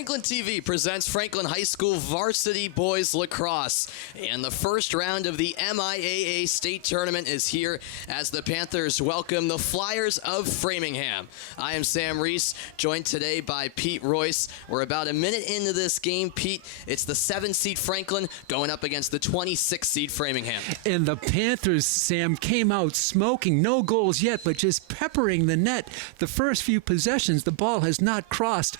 Franklin TV presents Franklin High School Varsity Boys Lacrosse. And the first round of the MIAA State Tournament is here as the Panthers welcome the Flyers of Framingham. I am Sam Reese, joined today by Pete Royce. We're about a minute into this game. Pete, it's the 7-seed Franklin going up against the 26-seed Framingham. And the Panthers, Sam, came out smoking. No goals yet, but just peppering the net. The first few possessions, the ball has not crossed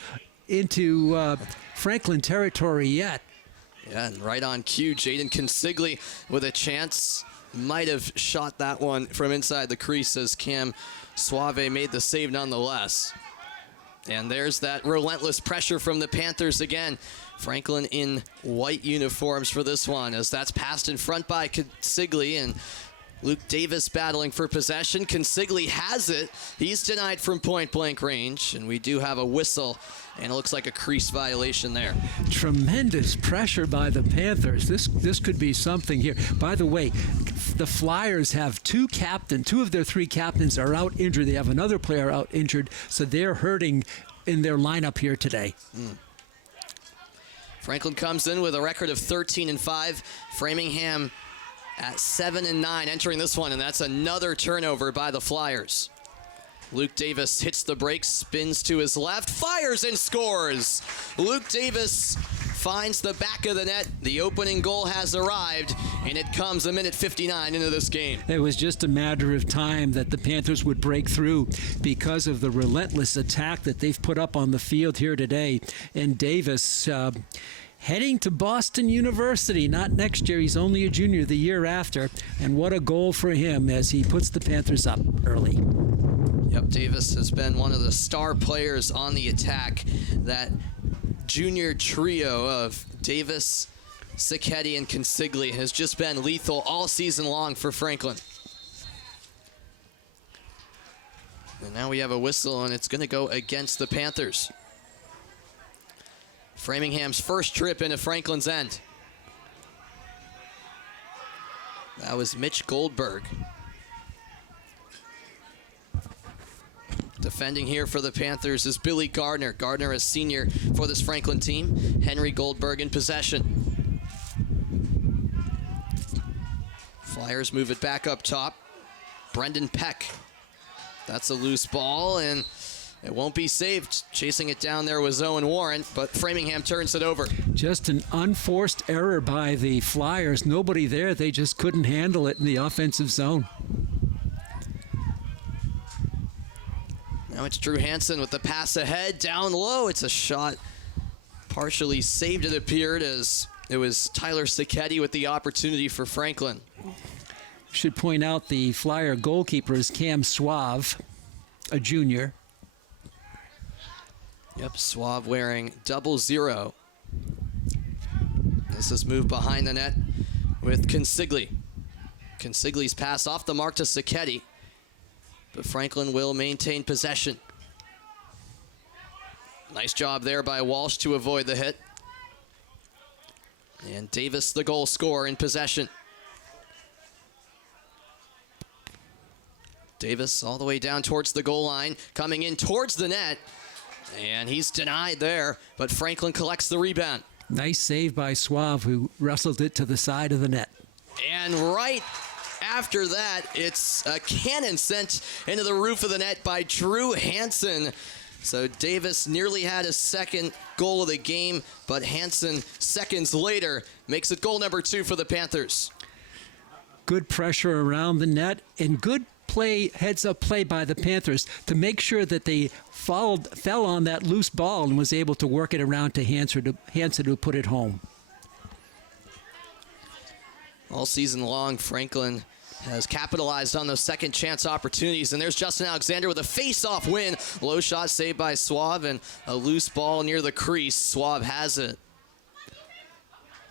into Franklin territory yet. Yeah, and right on cue, Jaden Consigli with a chance. Might have shot that one from inside the crease as Cam Suave made the save nonetheless. And there's that relentless pressure from the Panthers again. Franklin in white uniforms for this one, as that's passed in front by Consigli, and Luke Davis battling for possession. Consigli has it. He's denied from point-blank range, and we do have a whistle, and it looks like a crease violation there. Tremendous pressure by the Panthers. This could be something here. By the way, the Flyers have two of their three captains are out injured. They have another player out injured, so they're hurting in their lineup here today. Franklin comes in with a record of 13-5. Framingham at 7-9 entering this one, and that's another turnover by the Flyers. Luke Davis hits the brakes, spins to his left, fires and scores. Luke Davis finds the back of the net. The opening goal has arrived, and it comes a minute 59 into this game. It was just a matter of time that the Panthers would break through because of the relentless attack that they've put up on the field here today. And Davis heading to Boston University, not next year. He's only a junior the year after. And what a goal for him as he puts the Panthers up early. Yep, Davis has been one of the star players on the attack. That junior trio of Davis, Sacchetti, and Consigli has just been lethal all season long for Franklin. And now we have a whistle, and it's going to go against the Panthers. Framingham's first trip into Franklin's end. That was Mitch Goldberg. Defending here for the Panthers is Billy Gardner. Gardner is senior for this Franklin team. Henry Goldberg in possession. Flyers move it back up top. Brendan Peck. That's a loose ball, and it won't be saved. Chasing it down there was Owen Warren, but Framingham turns it over. Just an unforced error by the Flyers. Nobody there. They just couldn't handle it in the offensive zone. Now it's Drew Hansen with the pass ahead, down low. It's a shot partially saved, it appeared, as it was Tyler Sacchetti with the opportunity for Franklin. Should point out the Flyer goalkeeper is Cam Suave, a junior. Yep, Suave wearing 00. This is moved behind the net with Consigli. Consigli's pass off the mark to Sacchetti, but Franklin will maintain possession. Nice job there by Walsh to avoid the hit. And Davis, the goal scorer, in possession. Davis all the way down towards the goal line, coming in towards the net. And he's denied there, but Franklin collects the rebound. Nice save by Suave, who wrestled it to the side of the net. And right after that, it's a cannon sent into the roof of the net by Drew Hansen. So Davis nearly had his second goal of the game, but Hansen, seconds later, makes it goal number 2 for the Panthers. Good pressure around the net and good play, heads-up play by the Panthers to make sure that they fell on that loose ball and was able to work it around to Hansen who put it home. All season long, Franklin has capitalized on those second chance opportunities, and there's Justin Alexander with a face-off win. Low shot saved by Suave, and a loose ball near the crease. Suave has it.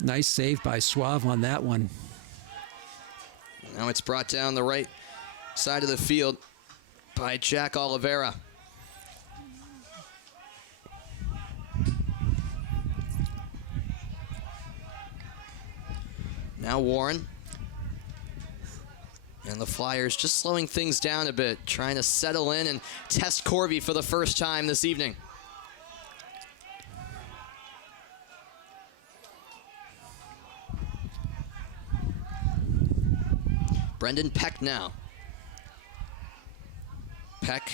Nice save by Suave on that one. Now it's brought down the right side of the field by Jack Oliveira. Now Warren. And the Flyers just slowing things down a bit, trying to settle in and test Corby for the first time this evening. Brendan Peck now. Peck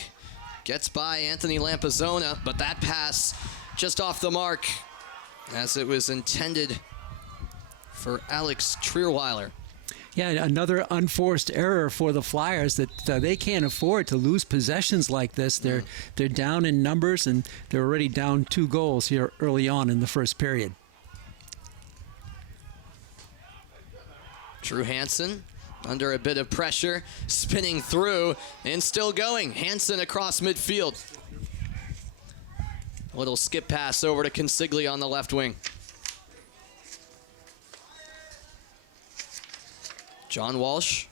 gets by Anthony Lampazona, but that pass just off the mark as it was intended for Alex Trierweiler. Yeah, another unforced error for the Flyers that they can't afford to lose possessions like this. They're down in numbers, and they're already down 2 goals here early on in the first period. Drew Hansen under a bit of pressure, spinning through and still going. Hansen across midfield. A little skip pass over to Consigli on the left wing. John Walsh.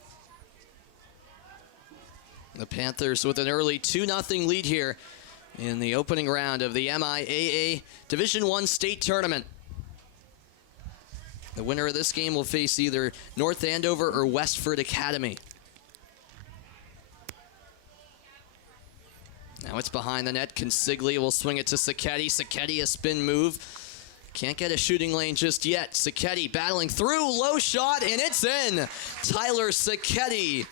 The Panthers with an early 2-0 lead here in the opening round of the MIAA Division I State Tournament. The winner of this game will face either North Andover or Westford Academy. Now it's behind the net. Consigli will swing it to Sacchetti. Sacchetti, a spin move. Can't get a shooting lane just yet. Sacchetti battling through, low shot, and it's in. Tyler Sacchetti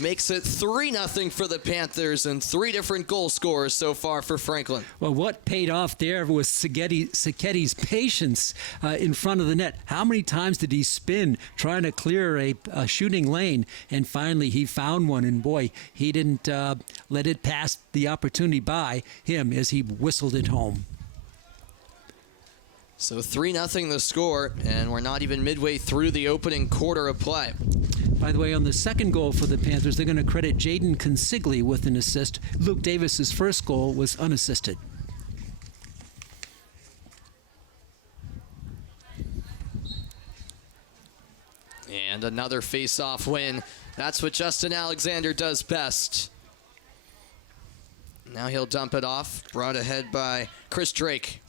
makes it 3-0 for the Panthers, and 3 different goal scorers so far for Franklin. Well, what paid off there was Sacchetti's patience in front of the net. How many times did he spin trying to clear a shooting lane? And finally he found one, and boy, he didn't let it pass the opportunity by him as he whistled it home. So 3-0 the score, and we're not even midway through the opening quarter of play. By the way, on the second goal for the Panthers, they're going to credit Jaden Consigli with an assist. Luke Davis's first goal was unassisted. And another face-off win. That's what Justin Alexander does best. Now he'll dump it off, brought ahead by Chris Drake.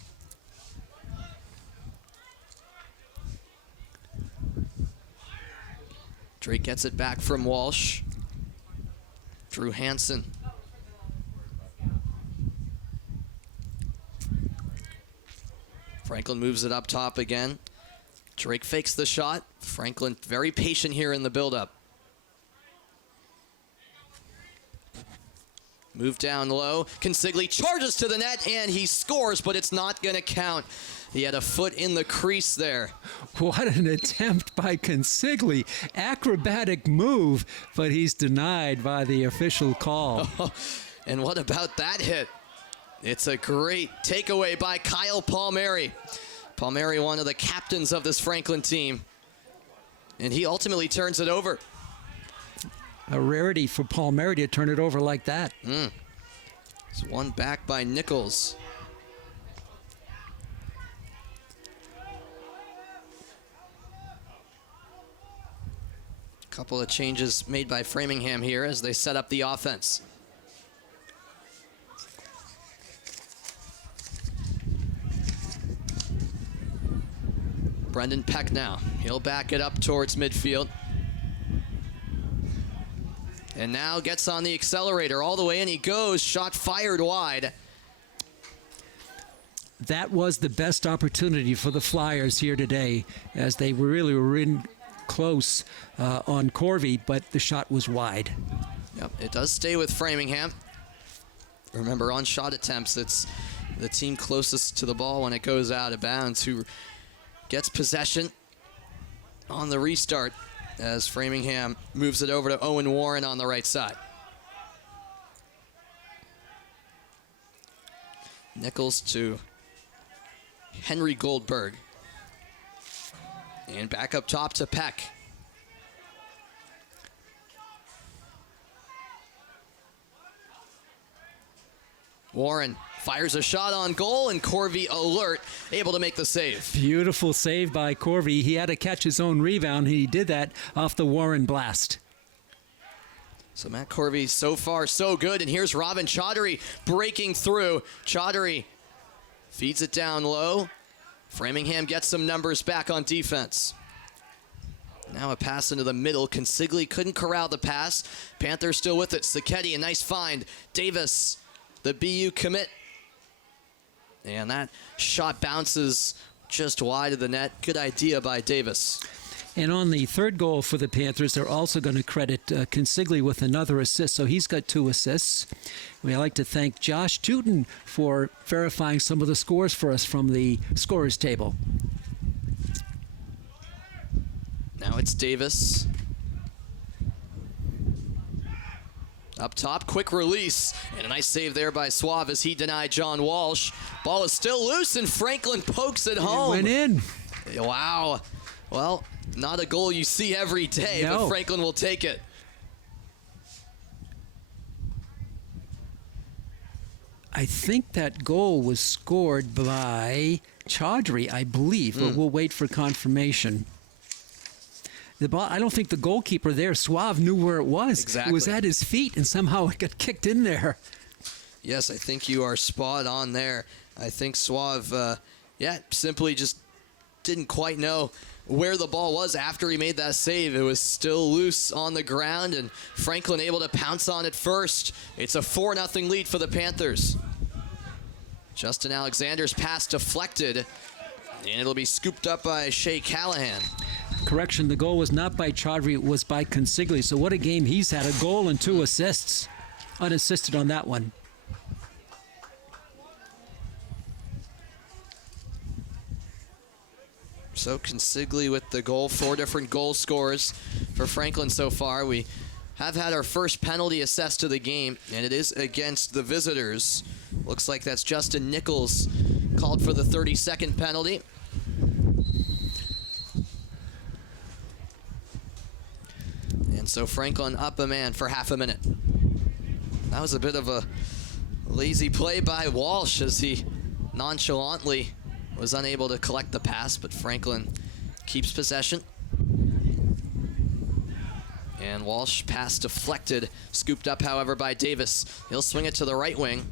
Drake gets it back from Walsh. Drew Hansen. Franklin moves it up top again. Drake fakes the shot. Franklin very patient here in the build-up. Move down low. Consigli charges to the net, and he scores, but it's not going to count. He had a foot in the crease there. What an attempt by Consigli. Acrobatic move, but he's denied by the official call. Oh, and what about that hit? It's a great takeaway by Kyle Palmieri. Palmieri, one of the captains of this Franklin team. And he ultimately turns it over. A rarity for Palmieri to turn it over like that. It's one back by Nichols. Couple of changes made by Framingham here as they set up the offense. Brendan Peck now. He'll back it up towards midfield. And now gets on the accelerator all the way in. He goes. Shot fired wide. That was the best opportunity for the Flyers here today, as they really were in close on Corvey, but the shot was wide. Yep, it does stay with Framingham. Remember, on shot attempts, it's the team closest to the ball when it goes out of bounds who gets possession on the restart as Framingham moves it over to Owen Warren on the right side. Nichols to Henry Goldberg. And back up top to Peck. Warren fires a shot on goal, and Corvey alert, able to make the save. Beautiful save by Corvey. He had to catch his own rebound. He did that off the Warren blast. So Matt Corvey, so far so good, and here's Robin Chaudhary breaking through. Chaudhary feeds it down low. Framingham gets some numbers back on defense. Now a pass into the middle. Consigli couldn't corral the pass. Panthers still with it. Sacchetti, a nice find. Davis, the BU commit. And that shot bounces just wide of the net. Good idea by Davis. And on the third goal for the Panthers, they're also going to credit Consigli with another assist. So he's got 2 assists. We'd like to thank Josh Tootin for verifying some of the scores for us from the scorers table. Now it's Davis. Up top, quick release, and a nice save there by Suave as he denied John Walsh. Ball is still loose, and Franklin pokes it home. It went in. Wow. Well, not a goal you see every day, No. but Franklin will take it. I think that goal was scored by Chaudhry, I believe, but we'll wait for confirmation. The ball, I don't think the goalkeeper there, Suave, knew where it was. Exactly. It was at his feet, and somehow it got kicked in there. Yes, I think you are spot on there. I think Suave, simply just didn't quite know where the ball was after he made that save. It was still loose on the ground, and Franklin able to pounce on it first. It's a 4-0 lead for the Panthers. Justin Alexander's pass deflected, and it'll be scooped up by Shea Callahan. Correction, the goal was not by Chaudhry, it was by Consigli. So what a game he's had. A goal and 2 assists. Unassisted on that one. So Consigli with the goal, 4 different goal scorers for Franklin so far. We have had our first penalty assessed to the game, and it is against the visitors. Looks like that's Justin Nichols called for the 32nd penalty. And so Franklin up a man for half a minute. That was a bit of a lazy play by Walsh as he nonchalantly was unable to collect the pass, but Franklin keeps possession. And Walsh pass deflected, scooped up, however, by Davis. He'll swing it to the right wing.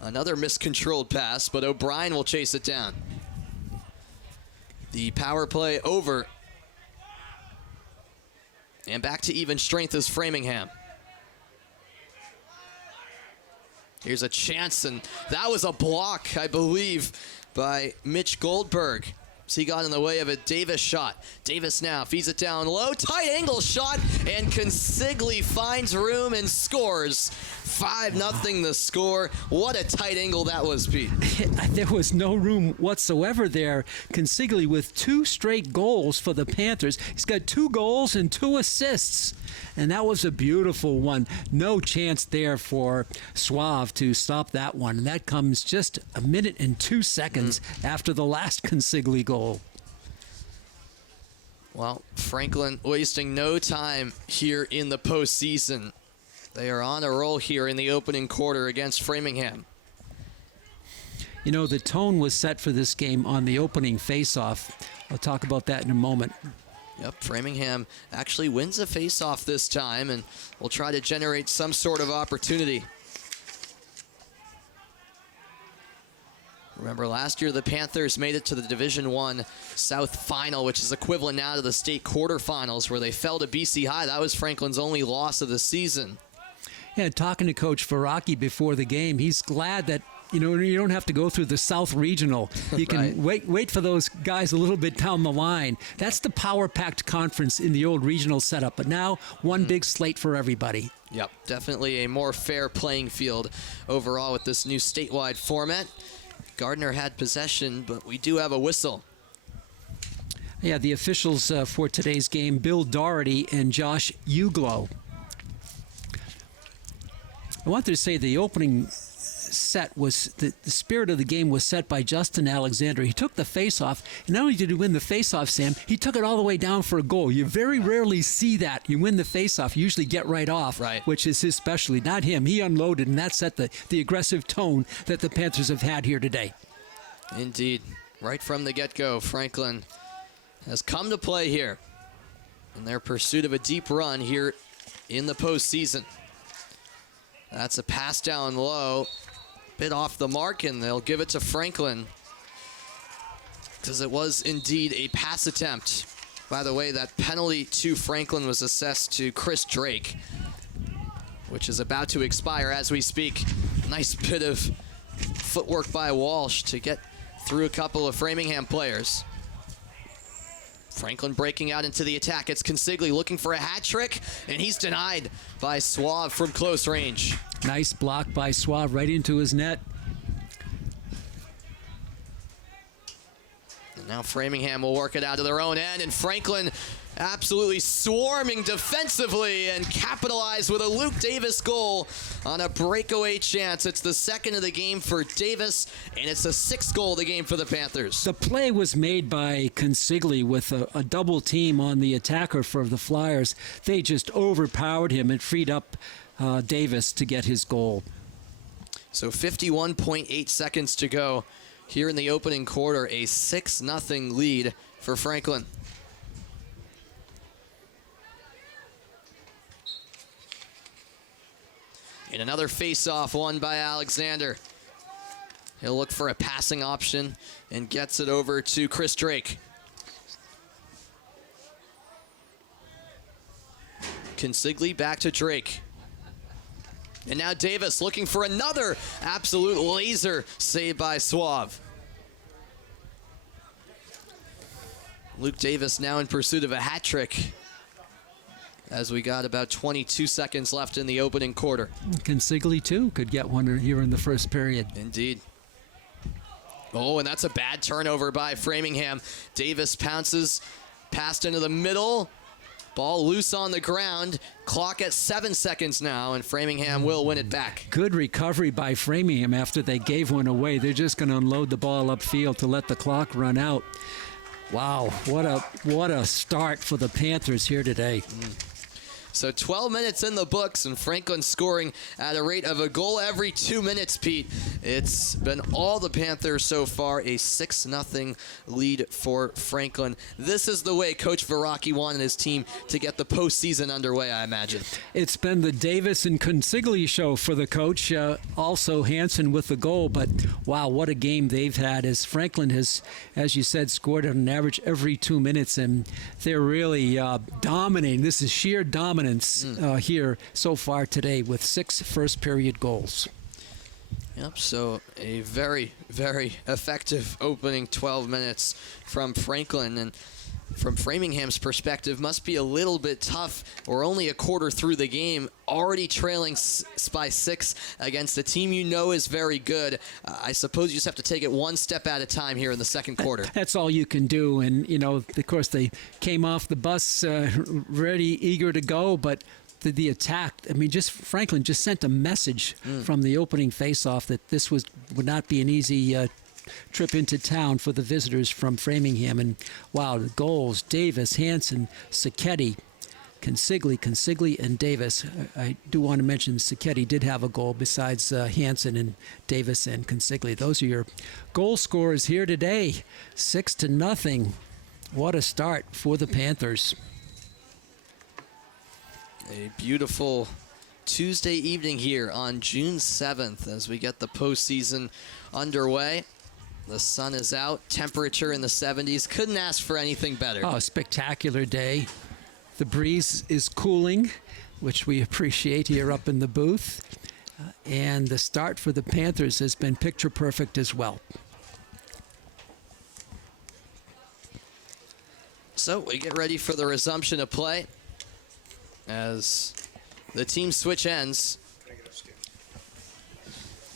Another miscontrolled pass, but O'Brien will chase it down. The power play over. And back to even strength is Framingham. Here's a chance, and that was a block, I believe, by Mitch Goldberg. So he got in the way of a Davis shot. Davis now feeds it down low, tight angle shot, and Consigli finds room and scores. 5-0 the score. What a tight angle that was, Pete. There was no room whatsoever there. Consigli with 2 straight goals for the Panthers. He's got 2 goals and 2 assists. And that was a beautiful one. No chance there for Suave to stop that one. And that comes just a minute and 2 seconds after the last Consigli goal. Well, Franklin wasting no time here in the postseason. They are on a roll here in the opening quarter against Framingham. You know, the tone was set for this game on the opening faceoff. I'll talk about that in a moment. Yep, Framingham actually wins a faceoff this time and will try to generate some sort of opportunity. Remember, last year the Panthers made it to the Division I South Final, which is equivalent now to the state quarterfinals, where they fell to BC High. That was Franklin's only loss of the season. Yeah, talking to Coach Varaki before the game, he's glad that you don't have to go through the South Regional. You can Right. wait for those guys a little bit down the line. That's the power-packed conference in the old regional setup. But now, one big slate for everybody. Yep, definitely a more fair playing field overall with this new statewide format. Gardner had possession, but we do have a whistle. Yeah, the officials for today's game, Bill Doherty and Josh Uglow. I wanted to say the opening set was, the spirit of the game was set by Justin Alexander. He took the face-off, and not only did he win the face-off, Sam, he took it all the way down for a goal. You very rarely see that. You win the face-off, you usually get right off, which is his specialty. Not him. He unloaded, and that set the aggressive tone that the Panthers have had here today. Indeed. Right from the get-go, Franklin has come to play here in their pursuit of a deep run here in the postseason. That's a pass down low, bit off the mark, and they'll give it to Franklin because it was indeed a pass attempt. By the way, that penalty to Franklin was assessed to Chris Drake, which is about to expire as we speak. Nice bit of footwork by Walsh to get through a couple of Framingham players. Franklin breaking out into the attack. It's Consigli looking for a hat trick, and he's denied by Suave from close range. Nice block by Suave right into his net. And now Framingham will work it out to their own end, and Franklin absolutely swarming defensively and capitalize with a Luke Davis goal on a breakaway chance. It's the second of the game for Davis, and it's the sixth goal of the game for the Panthers. The play was made by Consigli with a double team on the attacker for the Flyers. They just overpowered him and freed up Davis to get his goal. So 51.8 seconds to go here in the opening quarter, a 6-0 lead for Franklin. And another face-off won by Alexander. He'll look for a passing option and gets it over to Chris Drake. Consigli back to Drake. And now Davis looking for another absolute laser save by Suave. Luke Davis now in pursuit of a hat trick, as we got about 22 seconds left in the opening quarter. Consigli, too, could get one here in the first period. Indeed. Oh, and that's a bad turnover by Framingham. Davis pounces, passed into the middle. Ball loose on the ground. Clock at 7 seconds now, and Framingham will win it back. Good recovery by Framingham after they gave one away. They're just going to unload the ball upfield to let the clock run out. Wow, what a start for the Panthers here today. So 12 minutes in the books, and Franklin scoring at a rate of a goal every 2 minutes, Pete. It's been all the Panthers so far, a 6-0 lead for Franklin. This is the way Coach Varaki wanted his team to get the postseason underway, I imagine. It's been the Davis and Consigli show for the coach. Also Hansen with the goal, but wow, what a game they've had, as Franklin has, as you said, scored on an average every 2 minutes, and they're really dominating. This is sheer dominance here so far today with 6 first-period goals. Yep, so a very, very effective opening 12 minutes from Franklin. And from Framingham's perspective, must be a little bit tough. We're only a quarter through the game, already trailing by 6 against a team you know is very good. I suppose you just have to take it one step at a time here in the second quarter. That's all you can do. And, you know, of course, they came off the bus ready, eager to go, but the attack, I mean, just Franklin just sent a message from the opening faceoff that this would not be an easy trip into town for the visitors from Framingham. And wow, the goals, Davis, Hansen, Sacchetti, Consigli, and Davis. I do want to mention Sacchetti did have a goal besides Hansen and Davis and Consigli. Those are your goal scorers here today. 6-0. What a start for the Panthers. A beautiful Tuesday evening here on June 7th as we get the postseason underway. The sun is out, temperature in the 70s. Couldn't ask for anything better. Oh, a spectacular day. The breeze is cooling, which we appreciate here up in the booth. And the start for the Panthers has been picture perfect as well. So we get ready for the resumption of play as the team switch ends.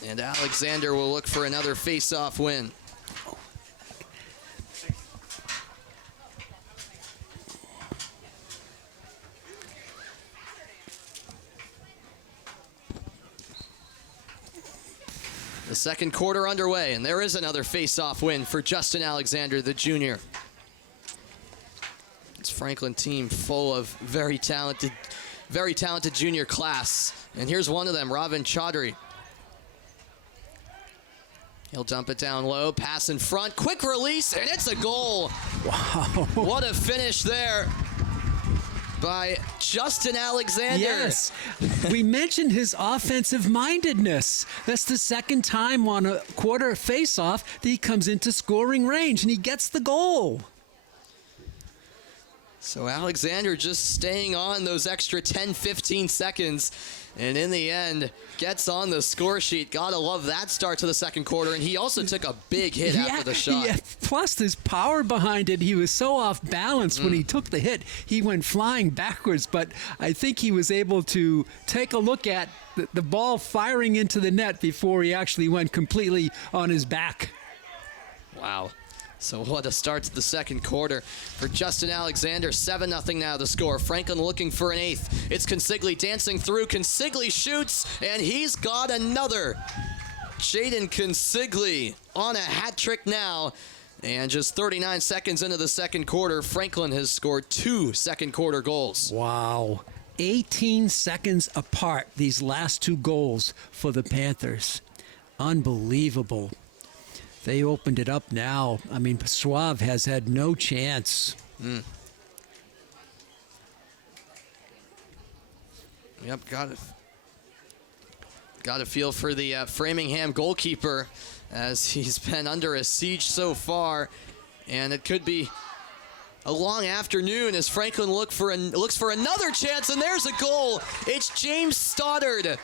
And Alexander will look for another face-off win. The second quarter underway, and there is another face-off win for Justin Alexander, the junior. This Franklin team full of very talented junior class. And here's one of them, Ravin Chaudhry. He'll dump it down low, pass in front, quick release, and it's a goal. Wow. What a finish there by Justin Alexander. Yes. We mentioned his offensive mindedness. That's the second time on a quarter face-off that he comes into scoring range, and he gets the goal. So Alexander just staying on those extra 10, 15 seconds And in the end, gets on the score sheet. Gotta love that start to the second quarter. And he also took a big hit after the shot. Yeah, plus his power behind it. He was so off balance when he took the hit. He went flying backwards, but I think he was able to take a look at the ball firing into the net before he actually went completely on his back. Wow. So what a start to the second quarter for Justin Alexander. 7-0 now the score. Franklin looking for an eighth. It's Consigli dancing through. Consigli shoots, and he's got another. Jaden Consigli on a hat trick now. And just 39 seconds into the second quarter, Franklin has scored 2 second quarter goals. Wow. 18 seconds apart, these last 2 goals for the Panthers. Unbelievable. They opened it up now. I mean, Suave has had no chance. Yep, got a feel for the Framingham goalkeeper as he's been under a siege so far. And it could be a long afternoon as Franklin looks for another chance, and there's a goal. It's James Stoddard,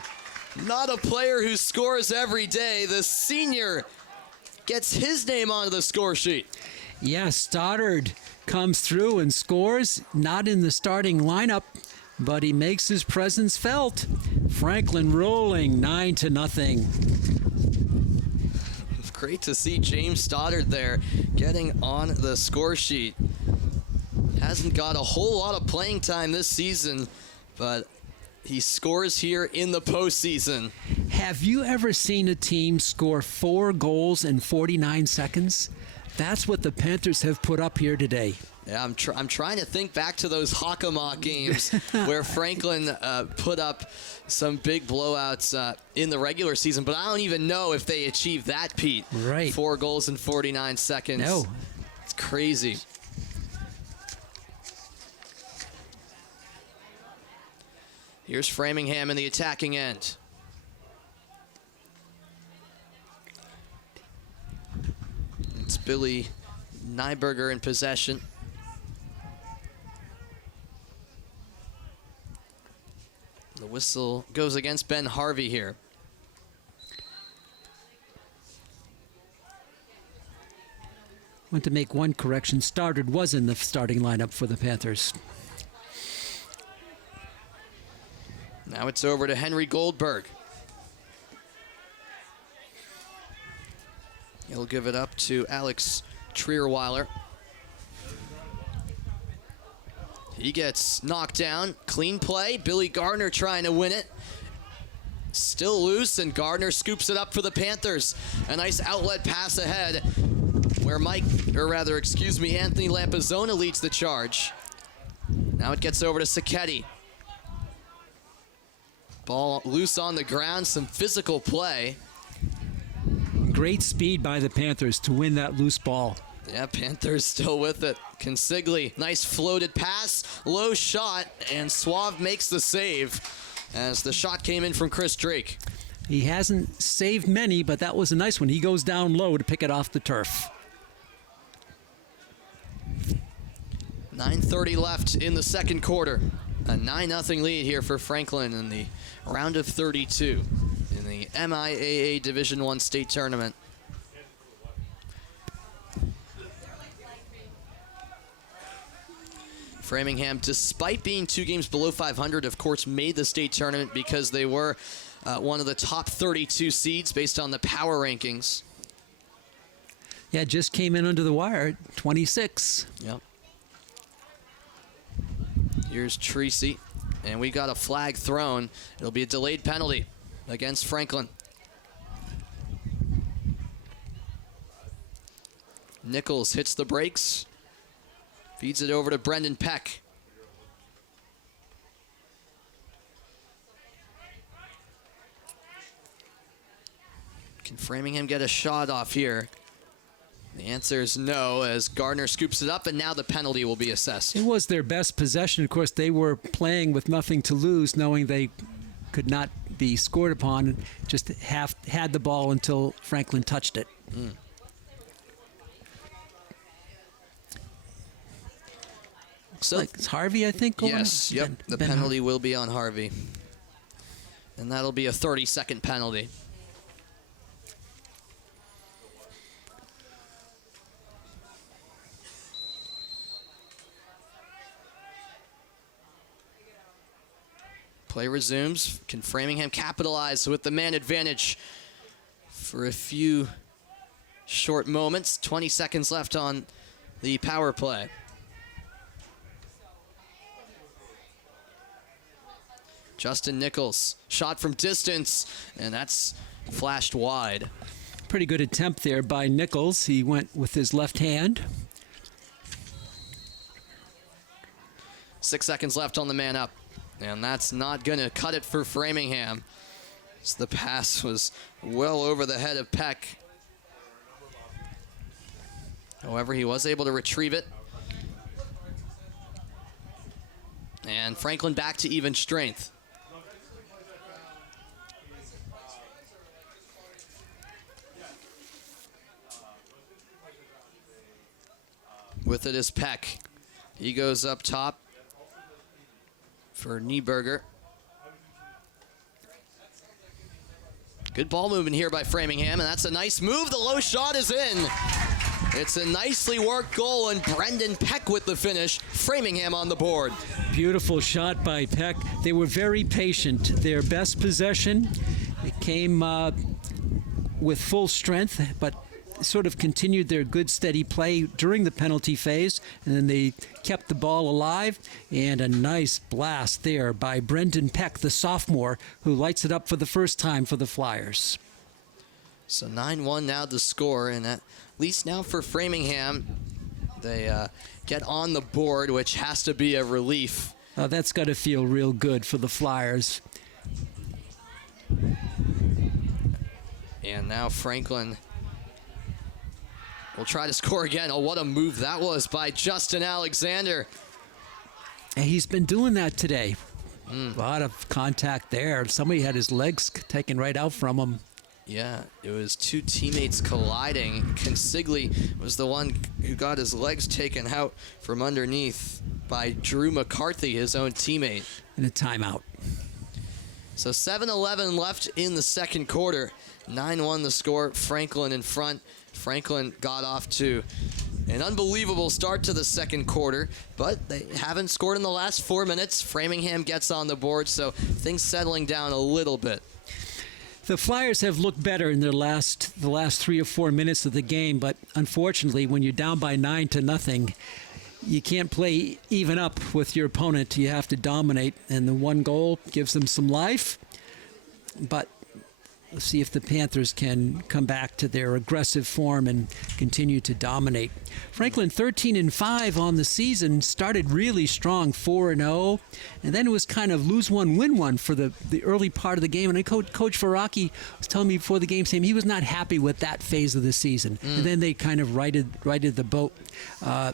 not a player who scores every day. The senior gets his name onto the score sheet. Yeah, Stoddard comes through and scores, not in the starting lineup, but he makes his presence felt. Franklin rolling 9-0. Great to see James Stoddard there getting on the score sheet. Hasn't got a whole lot of playing time this season, but he scores here in the postseason. Have you ever seen a team score 4 goals in 49 seconds? That's what the Panthers have put up here today. Yeah, I'm trying to think back to those Hockomock games where Franklin put up some big blowouts in the regular season, but I don't even know if they achieved that, Pete. Right. 4 goals in 49 seconds. No. It's crazy. Here's Framingham in the attacking end. It's Billy Nyberger in possession. The whistle goes against Ben Harvey here. I want to make one correction. Stoddard was in the starting lineup for the Panthers. Now it's over to Henry Goldberg. He'll give it up to Alex Trierweiler. He gets knocked down. Clean play. Billy Gardner trying to win it. Still loose, and Gardner scoops it up for the Panthers. A nice outlet pass ahead where Anthony Lampazona leads the charge. Now it gets over to Sacchetti. Ball loose on the ground, some physical play. Great speed by the Panthers to win that loose ball. Yeah, Panthers still with it. Consigli, nice floated pass, low shot, and Suave makes the save as the shot came in from Chris Drake. He hasn't saved many, but that was a nice one. He goes down low to pick it off the turf. 9:30 left in the second quarter. A 9-0 lead here for Franklin in the round of 32 in the MIAA Division I state tournament. Framingham, despite being 2 games below 500, of course, made the state tournament because they were one of the top 32 seeds based on the power rankings. Yeah, just came in under the wire at 26. Yep. Here's Treacy, and we got a flag thrown. It'll be a delayed penalty against Franklin. Nichols hits the brakes, feeds it over to Brendan Peck. Can Framingham get a shot off here? The answer is no, as Gardner scoops it up, and now the penalty will be assessed. It was their best possession. Of course, they were playing with nothing to lose, knowing they could not be scored upon. Just had the ball until Franklin touched it. So like it's Harvey, I think. Yes, yep. The penalty will be on Harvey. And that'll be a 30-second penalty. Play resumes. Can Framingham capitalize with the man advantage for a few short moments? 20 seconds left on the power play. Justin Nichols, shot from distance, and that's flashed wide. Pretty good attempt there by Nichols. He went with his left hand. 6 seconds left on the man up, and that's not going to cut it for Framingham. So the pass was well over the head of Peck. However, he was able to retrieve it. And Franklin back to even strength. With it is Peck. He goes up top for Nieberger. Good ball movement here by Framingham, and that's a nice move. The low shot is in. It's a nicely worked goal, and Brendan Peck with the finish. Framingham on the board. Beautiful shot by Peck. They were very patient. Their best possession, it came with full strength, but sort of continued their good steady play during the penalty phase, and then they kept the ball alive, and a nice blast there by Brendan Peck, the sophomore, who lights it up for the first time for the Flyers. So 9-1 now the score, and at least now for Framingham, they get on the board, which has to be a relief. That's got to feel real good for the Flyers. And now Franklin will try to score again. Oh, what a move that was by Justin Alexander. And he's been doing that today. A lot of contact there. Somebody had his legs taken right out from him. Yeah, it was two teammates colliding. Consigli was the one who got his legs taken out from underneath by Drew McCarthy, his own teammate. And a timeout. So 7:11 left in the second quarter. 9-1 the score. Franklin in front. Franklin got off to an unbelievable start to the second quarter, but they haven't scored in the last 4 minutes. Framingham gets on the board, so things settling down a little bit. The Flyers have looked better in the last 3 or 4 minutes of the game, but unfortunately, when you're down by 9-0, you can't play even up with your opponent. You have to dominate, and the one goal gives them some life. But let's see if the Panthers can come back to their aggressive form and continue to dominate. Franklin 13-5 on the season, started really strong, 4-0, and then it was kind of lose one, win one for the early part of the game. And Coach Varaki was telling me before the game, saying he was not happy with that phase of the season. And then they kind of righted the boat,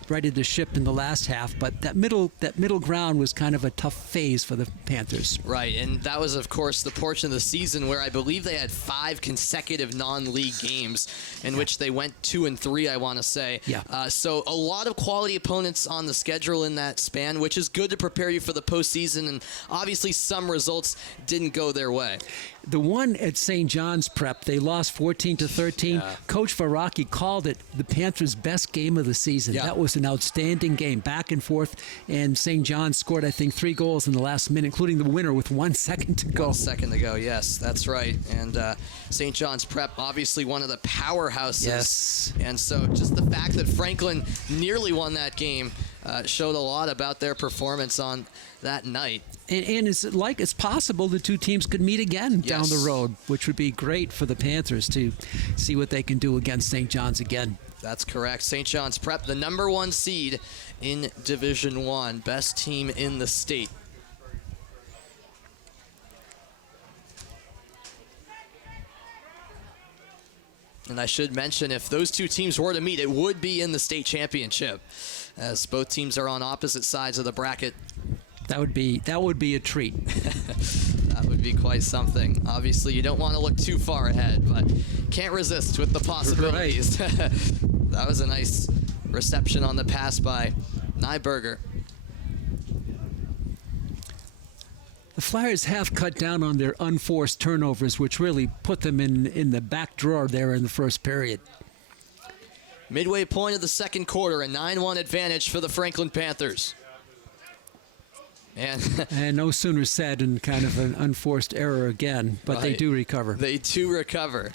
righted the ship in the last half. But that middle ground was kind of a tough phase for the Panthers. Right, and that was, of course, the portion of the season where I believe they had 5 consecutive non-league games in which they went 2-3, I want to say. Yeah. So a lot of quality opponents on the schedule in that span, which is good to prepare you for the postseason, and obviously some results didn't go their way. The one at St. John's Prep, they lost 14-13. Yeah. Coach Varaki called it the Panthers' best game of the season. Yeah. That was an outstanding game, back and forth, and St. John's scored, I think, 3 goals in the last minute, including the winner with 1 second to go. 1 second to go, yes, that's right. And St. John's Prep, obviously one of the powerhouses. Yes. And so just the fact that Franklin nearly won that game showed a lot about their performance on that night. And it's possible the two teams could meet again down Yes. the road, which would be great for the Panthers to see what they can do against St. John's again. That's correct. St. John's Prep, the number 1 seed in Division 1, best team in the state. And I should mention, if those two teams were to meet, it would be in the state championship, as both teams are on opposite sides of the bracket. That would be a treat. That would be quite something. Obviously, you don't want to look too far ahead, but can't resist with the possibilities. Right. That was a nice reception on the pass by Nieberger. The Flyers have cut down on their unforced turnovers, which really put them in the back drawer there in the first period. Midway point of the second quarter, a 9-1 advantage for the Franklin Panthers. And no sooner said and kind of an unforced error again, but They do recover. They do recover.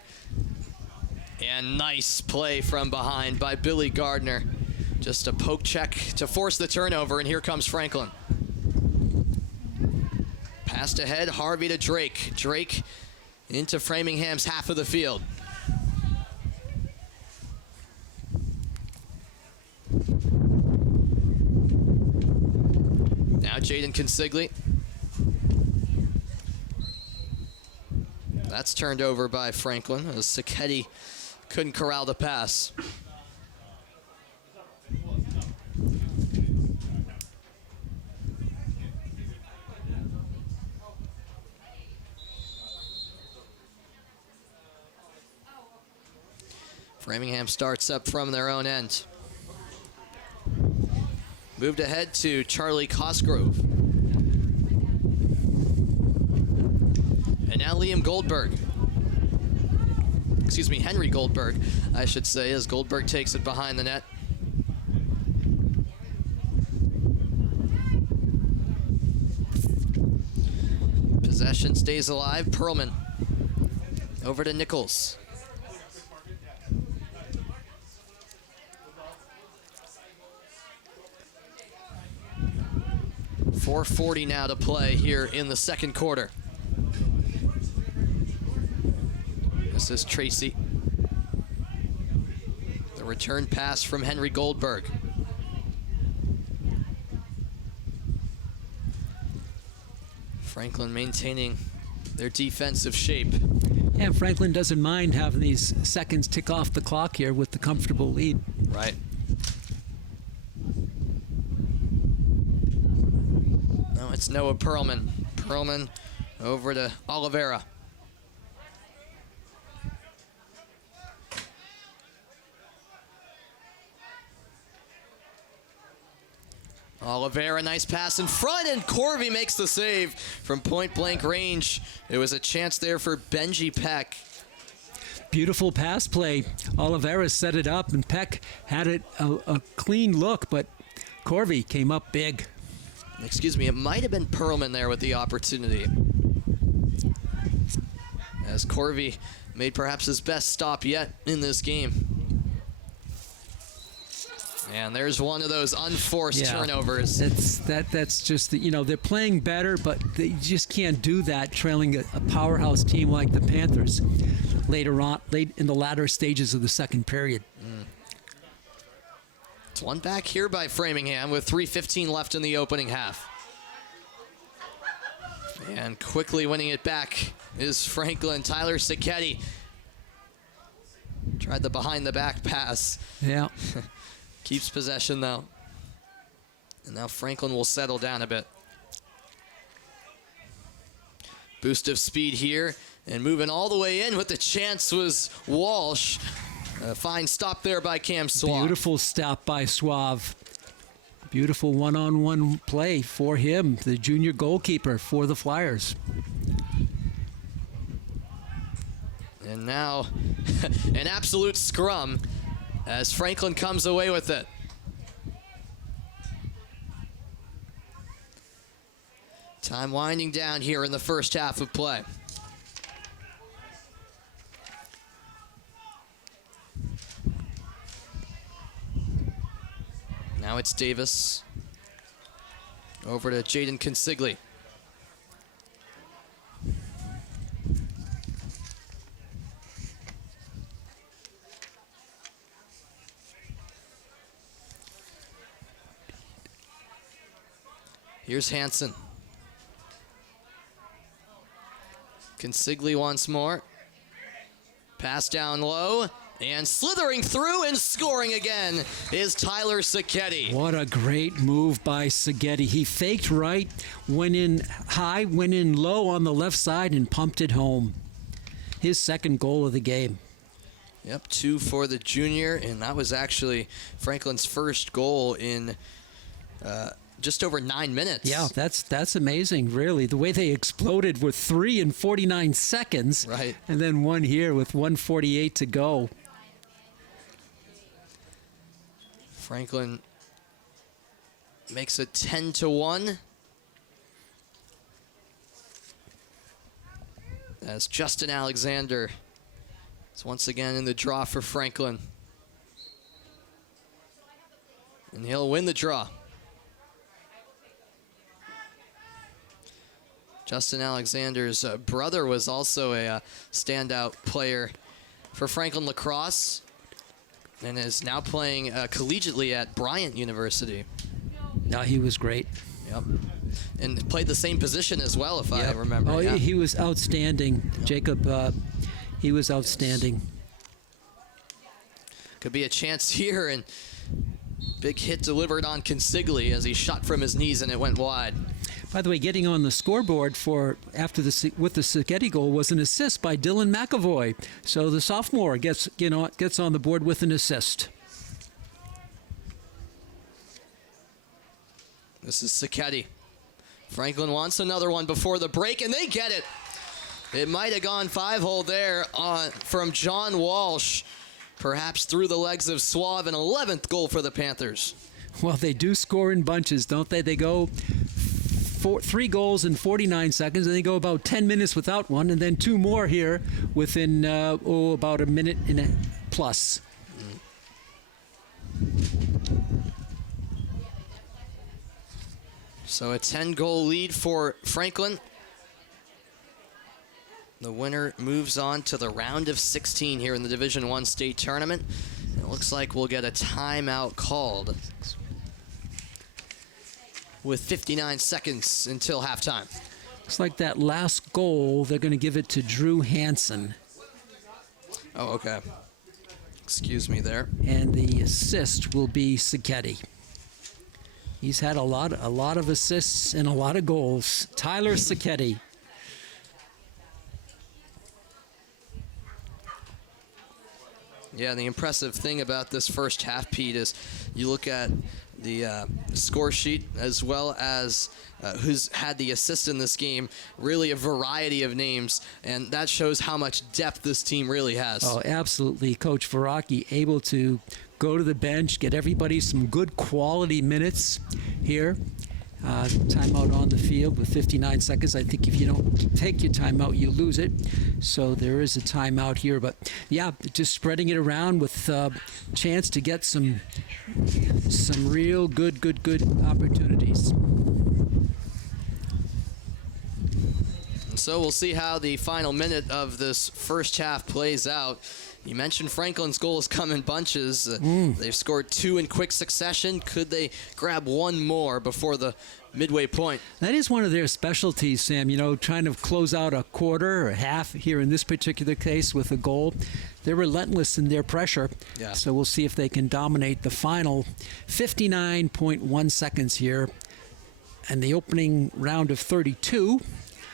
And nice play from behind by Billy Gardner. Just a poke check to force the turnover, and here comes Franklin. Passed ahead, Harvey to Drake. Drake into Framingham's half of the field. Now Jaden Consigli. That's turned over by Franklin as Sacchetti couldn't corral the pass. Framingham starts up from their own end. Moved ahead to Charlie Cosgrove. And now Liam Goldberg. Excuse me, Henry Goldberg, I should say, as Goldberg takes it behind the net. Possession stays alive. Perlman over to Nichols. 4:40 now to play here in the second quarter. This is Tracy. The return pass from Henry Goldberg. Franklin maintaining their defensive shape. Yeah, Franklin doesn't mind having these seconds tick off the clock here with the comfortable lead. Right. No, it's Noah Perlman. Perlman over to Oliveira. Oliveira, nice pass in front, and Corvey makes the save from point-blank range. It was a chance there for Benji Peck. Beautiful pass play. Oliveira set it up, and Peck had it a clean look, but Corvey came up big. Excuse me, it might have been Perlman there with the opportunity. As Corvey made perhaps his best stop yet in this game. And there's one of those unforced turnovers. That's just they're playing better, but they just can't do that trailing a powerhouse team like the Panthers late in the latter stages of the second period. It's one back here by Framingham with 3:15 left in the opening half. And quickly winning it back is Franklin. Tyler Sacchetti tried the behind-the-back pass. Yeah. Keeps possession, though. And now Franklin will settle down a bit. Boost of speed here. And moving all the way in with the chance was Walsh. A fine stop there by Cam Suave. Beautiful stop by Suave. Beautiful one-on-one play for him, the junior goalkeeper for the Flyers. And now an absolute scrum as Franklin comes away with it. Time winding down here in the first half of play. Now it's Davis. Over to Jaden Consigli. Here's Hansen. Consigli once more. Pass down low. And slithering through and scoring again is Tyler Sacchetti. What a great move by Sacchetti. He faked right, went in high, went in low on the left side, and pumped it home. His second goal of the game. Yep, 2 for the junior, and that was actually Franklin's first goal in just over 9 minutes. Yeah, that's amazing, really. The way they exploded with 3 and 49 seconds. Right. And then one here with 1:48 to go. Franklin makes it 10-1. As Justin Alexander is once again in the draw for Franklin. And he'll win the draw. Justin Alexander's brother was also a standout player for Franklin Lacrosse and is now playing collegiately at Bryant University. No, he was great. Yep. And played the same position as well, if I remember. Oh, yeah. he was outstanding. Yep. Jacob, he was outstanding. Could be a chance here, and big hit delivered on Consigli as he shot from his knees and it went wide. By the way, getting on the scoreboard with the Sacchetti goal was an assist by Dylan McAvoy. So the sophomore gets on the board with an assist. This is Sacchetti. Franklin wants another one before the break, and they get it. It might have gone 5-hole there from John Walsh, perhaps through the legs of Suave, an 11th goal for the Panthers. Well, they do score in bunches, don't they? They go 3 goals in 49 seconds, and they go about 10 minutes without one, and then 2 more here within about a minute and a plus. So a 10-goal lead for Franklin. The winner moves on to the round of 16 here in the Division I state tournament. It looks like we'll get a timeout called with 59 seconds until halftime. Looks like that last goal, they're going to give it to Drew Hansen. Oh, okay. Excuse me there. And the assist will be Sacchetti. He's had a lot of assists and a lot of goals. Tyler Sacchetti. Yeah, the impressive thing about this first half, Pete, is you look at the score sheet as well as who's had the assist in this game, really a variety of names, and that shows how much depth this team really has. Oh, absolutely. Coach Varaki able to go to the bench, get everybody some good quality minutes here. Timeout on the field with 59 seconds. I think if you don't take your timeout, you lose it. So there is a timeout here. But, yeah, just spreading it around with a chance to get some real good opportunities. So we'll see how the final minute of this first half plays out. You mentioned Franklin's goals come in bunches. They've scored 2 in quick succession. Could they grab one more before the midway point? That is one of their specialties, Sam, trying to close out a quarter or half here in this particular case with a goal. They're relentless in their pressure. Yeah. So we'll see if they can dominate the final 59.1 seconds here. And the opening round of 32.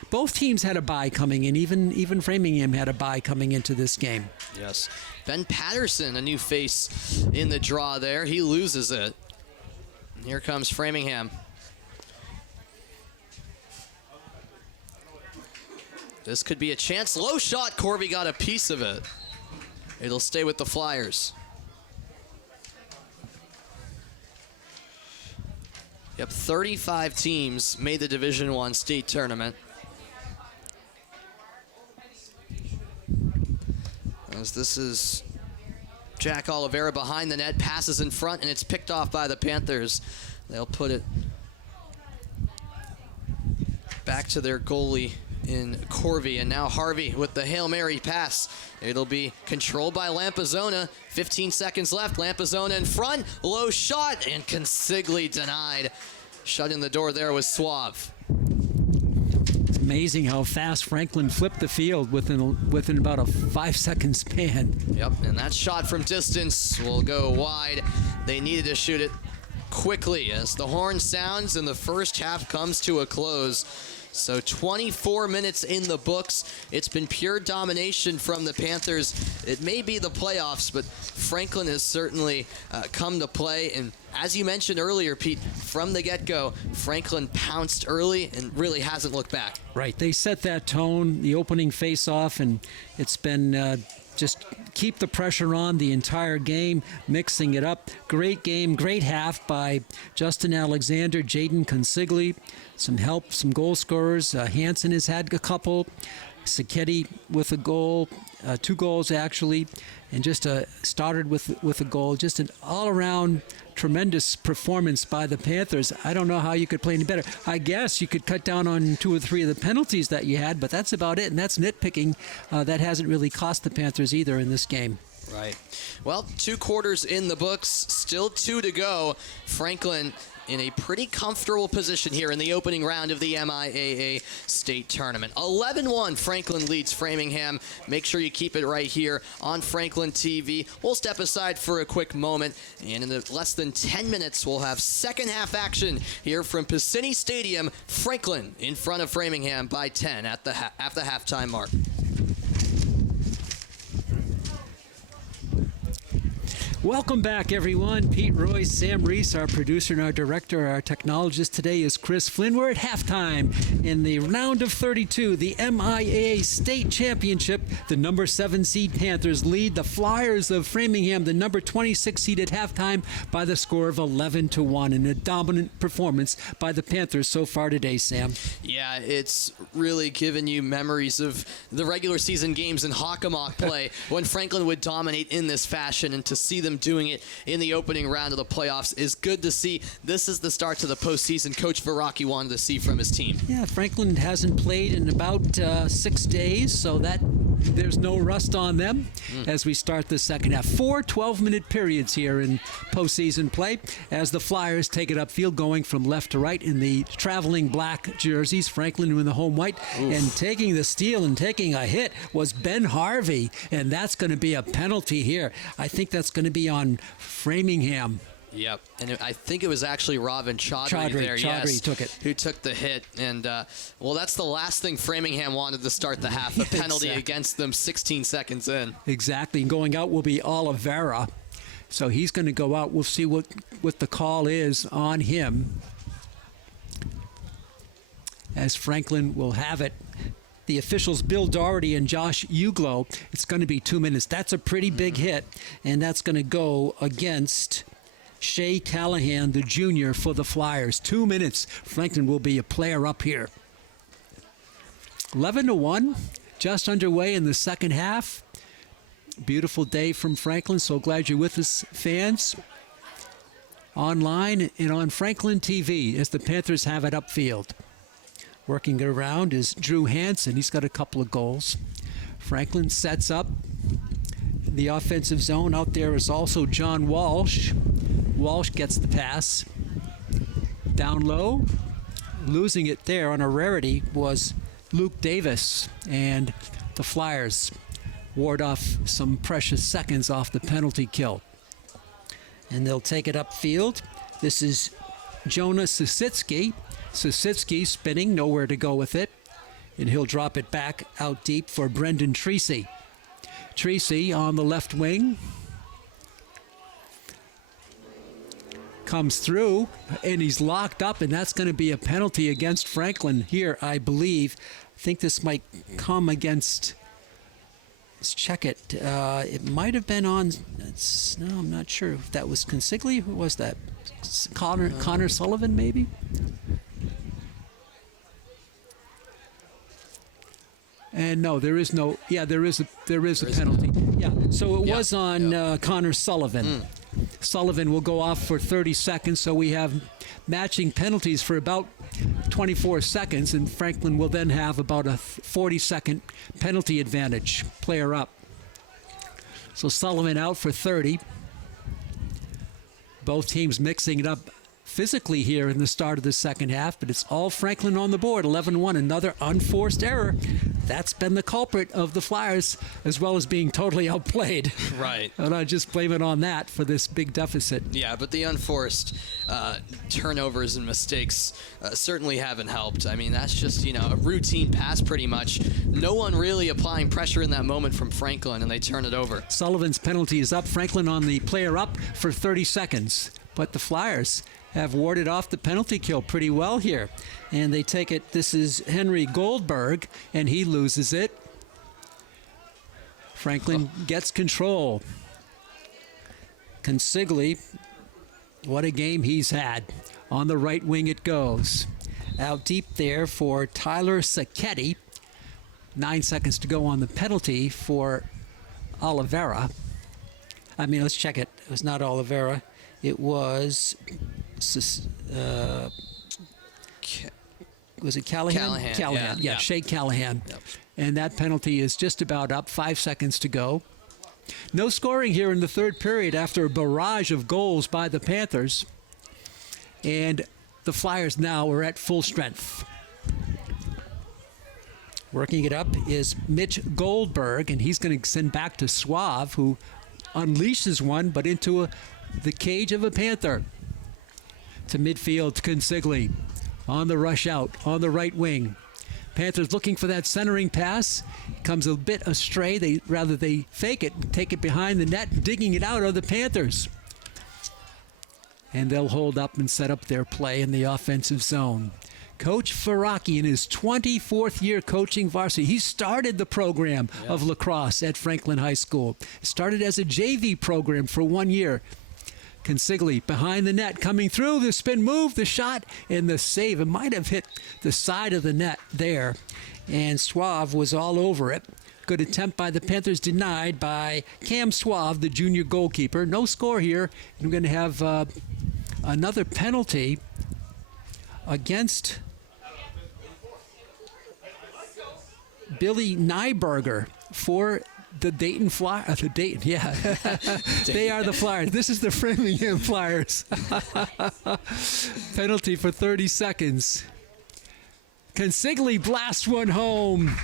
Both teams had a bye coming in. Even Framingham had a bye coming into this game. Yes. Ben Patterson, a new face in the draw there. He loses it. And here comes Framingham. This could be a chance. Low shot. Corby got a piece of it. It'll stay with the Flyers. Yep, 35 teams made the Division I state tournament. As this is Jack Oliveira behind the net, passes in front, and it's picked off by the Panthers. They'll put it back to their goalie in Corby, and now Harvey with the Hail Mary pass. It'll be controlled by Lampazona. 15 seconds left. Lampazona in front. Low shot, and Consigli denied. Shutting the door there was Suave. Amazing how fast Franklin flipped the field within about a 5-second span. Yep, and that shot from distance will go wide. They needed to shoot it quickly as the horn sounds and the first half comes to a close. So 24 minutes in the books. It's been pure domination from the Panthers. It may be the playoffs, but Franklin has certainly come to play. And as you mentioned earlier, Pete, from the get-go, Franklin pounced early and really hasn't looked back. Right. They set that tone, the opening face-off, and it's been just keep the pressure on the entire game, mixing it up. Great game, great half by Justin Alexander, Jaden Consigli. Some help, some goal scorers. Hansen has had a couple. Sacchetti with a goal, 2 goals actually, and just started with a goal. Just an all-around tremendous performance by the Panthers. I don't know how you could play any better. I guess you could cut down on 2 or 3 of the penalties that you had, but that's about it, and that's nitpicking. That hasn't really cost the Panthers either in this game. Right. Well, 2 quarters in the books, still 2 to go. Franklin in a pretty comfortable position here in the opening round of the MIAA state tournament. 11-1, Franklin leads Framingham. Make sure you keep it right here on Franklin TV. We'll step aside for a quick moment, and in less than 10 minutes, we'll have second half action here from Piscini Stadium. Franklin in front of Framingham by 10 at the halftime mark. Welcome back, everyone. Pete Royce, Sam Reese, our producer and our director, our technologist today is Chris Flynn. We're at halftime in the round of 32, the MIAA State Championship. The number 7 seed Panthers lead the Flyers of Framingham, the number 26 seed at halftime, by the score of 11-1, and a dominant performance by the Panthers so far today, Sam. Yeah, it's really given you memories of the regular season games in Hockomock play when Franklin would dominate in this fashion, and to see them doing it in the opening round of the playoffs is good to see. This is the start to the postseason Coach Varaki wanted to see from his team. Yeah, Franklin hasn't played in about 6 days, so that there's no rust on them as we start the second half. 4 12-minute periods here in postseason play as the Flyers take it upfield, going from left to right in the traveling black jerseys. Franklin in the home white. Oof. And taking the steal and taking a hit was Ben Harvey, and that's going to be a penalty here. I think that's going to be on Framingham. Yep, and I think it was actually Robin Chaudhry yes, took it. Who took the hit. And, well, that's the last thing Framingham wanted to start the half, a penalty exactly. Against them 16 seconds in. Exactly. Going out will be Oliveira. So he's going to go out. We'll see what the call is on him, as Franklin will have it. The officials, Bill Doherty and Josh Uglow, it's going to be 2 minutes. That's a pretty big hit, and that's going to go against Shea Callahan, the junior, for the Flyers. 2 minutes. Franklin will be a player up here. 11-1, just underway in the second half. Beautiful day from Franklin. So glad you're with us, fans, online and on Franklin TV as the Panthers have it upfield. Working it around is Drew Hansen. He's got a couple of goals. Franklin sets up the offensive zone. Out there is also John Walsh. Walsh gets the pass. Down low, losing it there on a rarity was Luke Davis. And the Flyers ward off some precious seconds off the penalty kill. And they'll take it upfield. This is Jonah Sisitsky. Sisitsky spinning, nowhere to go with it. And he'll drop it back out deep for Brendan Treacy. Treacy on the left wing. Comes through, and he's locked up, and that's going to be a penalty against Franklin here, I believe. I think this might come against... Let's check it. It might have been on... No, I'm not sure if that was Consigli. Who was that? Connor Sullivan, maybe? And no, there is no. Yeah, there is a penalty. Yeah, so it was on Connor Sullivan. Sullivan will go off for 30 seconds, so we have matching penalties for about 24 seconds, and Franklin will then have about a 40-second penalty advantage. Player up. So Sullivan out for 30. Both teams mixing it up physically here in the start of the second half, but it's all Franklin on the board. 11-1, another unforced error that's been the culprit of the Flyers, as well as being totally outplayed. Right. And I just blame it on that for this big deficit. Yeah, but the unforced turnovers and mistakes certainly haven't helped. I mean, that's just, a routine pass pretty much. No one really applying pressure in that moment from Franklin, and they turn it over. Sullivan's penalty is up. Franklin on the player up for 30 seconds. But the Flyers have warded off the penalty kill pretty well here. And they take it. This is Henry Goldberg, and he loses it. Franklin gets control. Consigli, what a game he's had. On the right wing it goes. Out deep there for Tyler Sacchetti. 9 seconds to go on the penalty for Oliveira. Let's check it. It was not Oliveira. It was... was it Callahan? Callahan. Yeah, Shea Callahan. Yep. And that penalty is just about up. 5 seconds to go. No scoring here in the third period after a barrage of goals by the Panthers. And the Flyers now are at full strength. Working it up is Mitch Goldberg, and he's going to send back to Suave, who unleashes one, but into the cage of a Panther. To midfield, Consigli on the rush out, on the right wing. Panthers looking for that centering pass. Comes a bit astray. They fake it, take it behind the net, digging it out of the Panthers. And they'll hold up and set up their play in the offensive zone. Coach Faraki, in his 24th year coaching Varsity, he started the program of lacrosse at Franklin High School. Started as a JV program for 1 year. Consigli behind the net, coming through, the spin move, the shot, and the save. It might have hit the side of the net there, and Suave was all over it. Good attempt by the Panthers, denied by Cam Suave, the junior goalkeeper. No score here, and we're going to have another penalty against Billy Nyberger for the Dayton Flyers. They are the Flyers. This is the Framingham Flyers. Penalty for 30 seconds. Consigli blasts one home.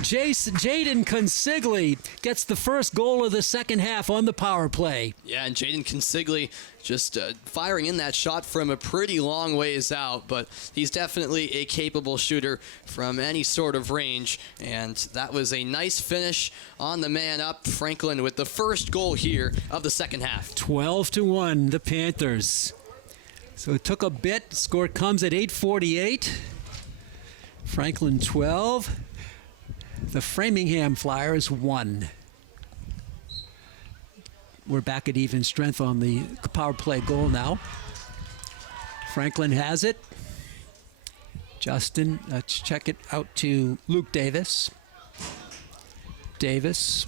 Jaden Consigli gets the first goal of the second half on the power play. Yeah, and Jaden Consigli just firing in that shot from a pretty long ways out, but he's definitely a capable shooter from any sort of range, and that was a nice finish on the man up. Franklin with the first goal here of the second half. 12-1, the Panthers. So it took a bit. Score comes at 8:48. Franklin 12. The Framingham Flyers 1. We're back at even strength on the power play goal now. Franklin has it. Justin, let's check it out to Luke Davis. Davis.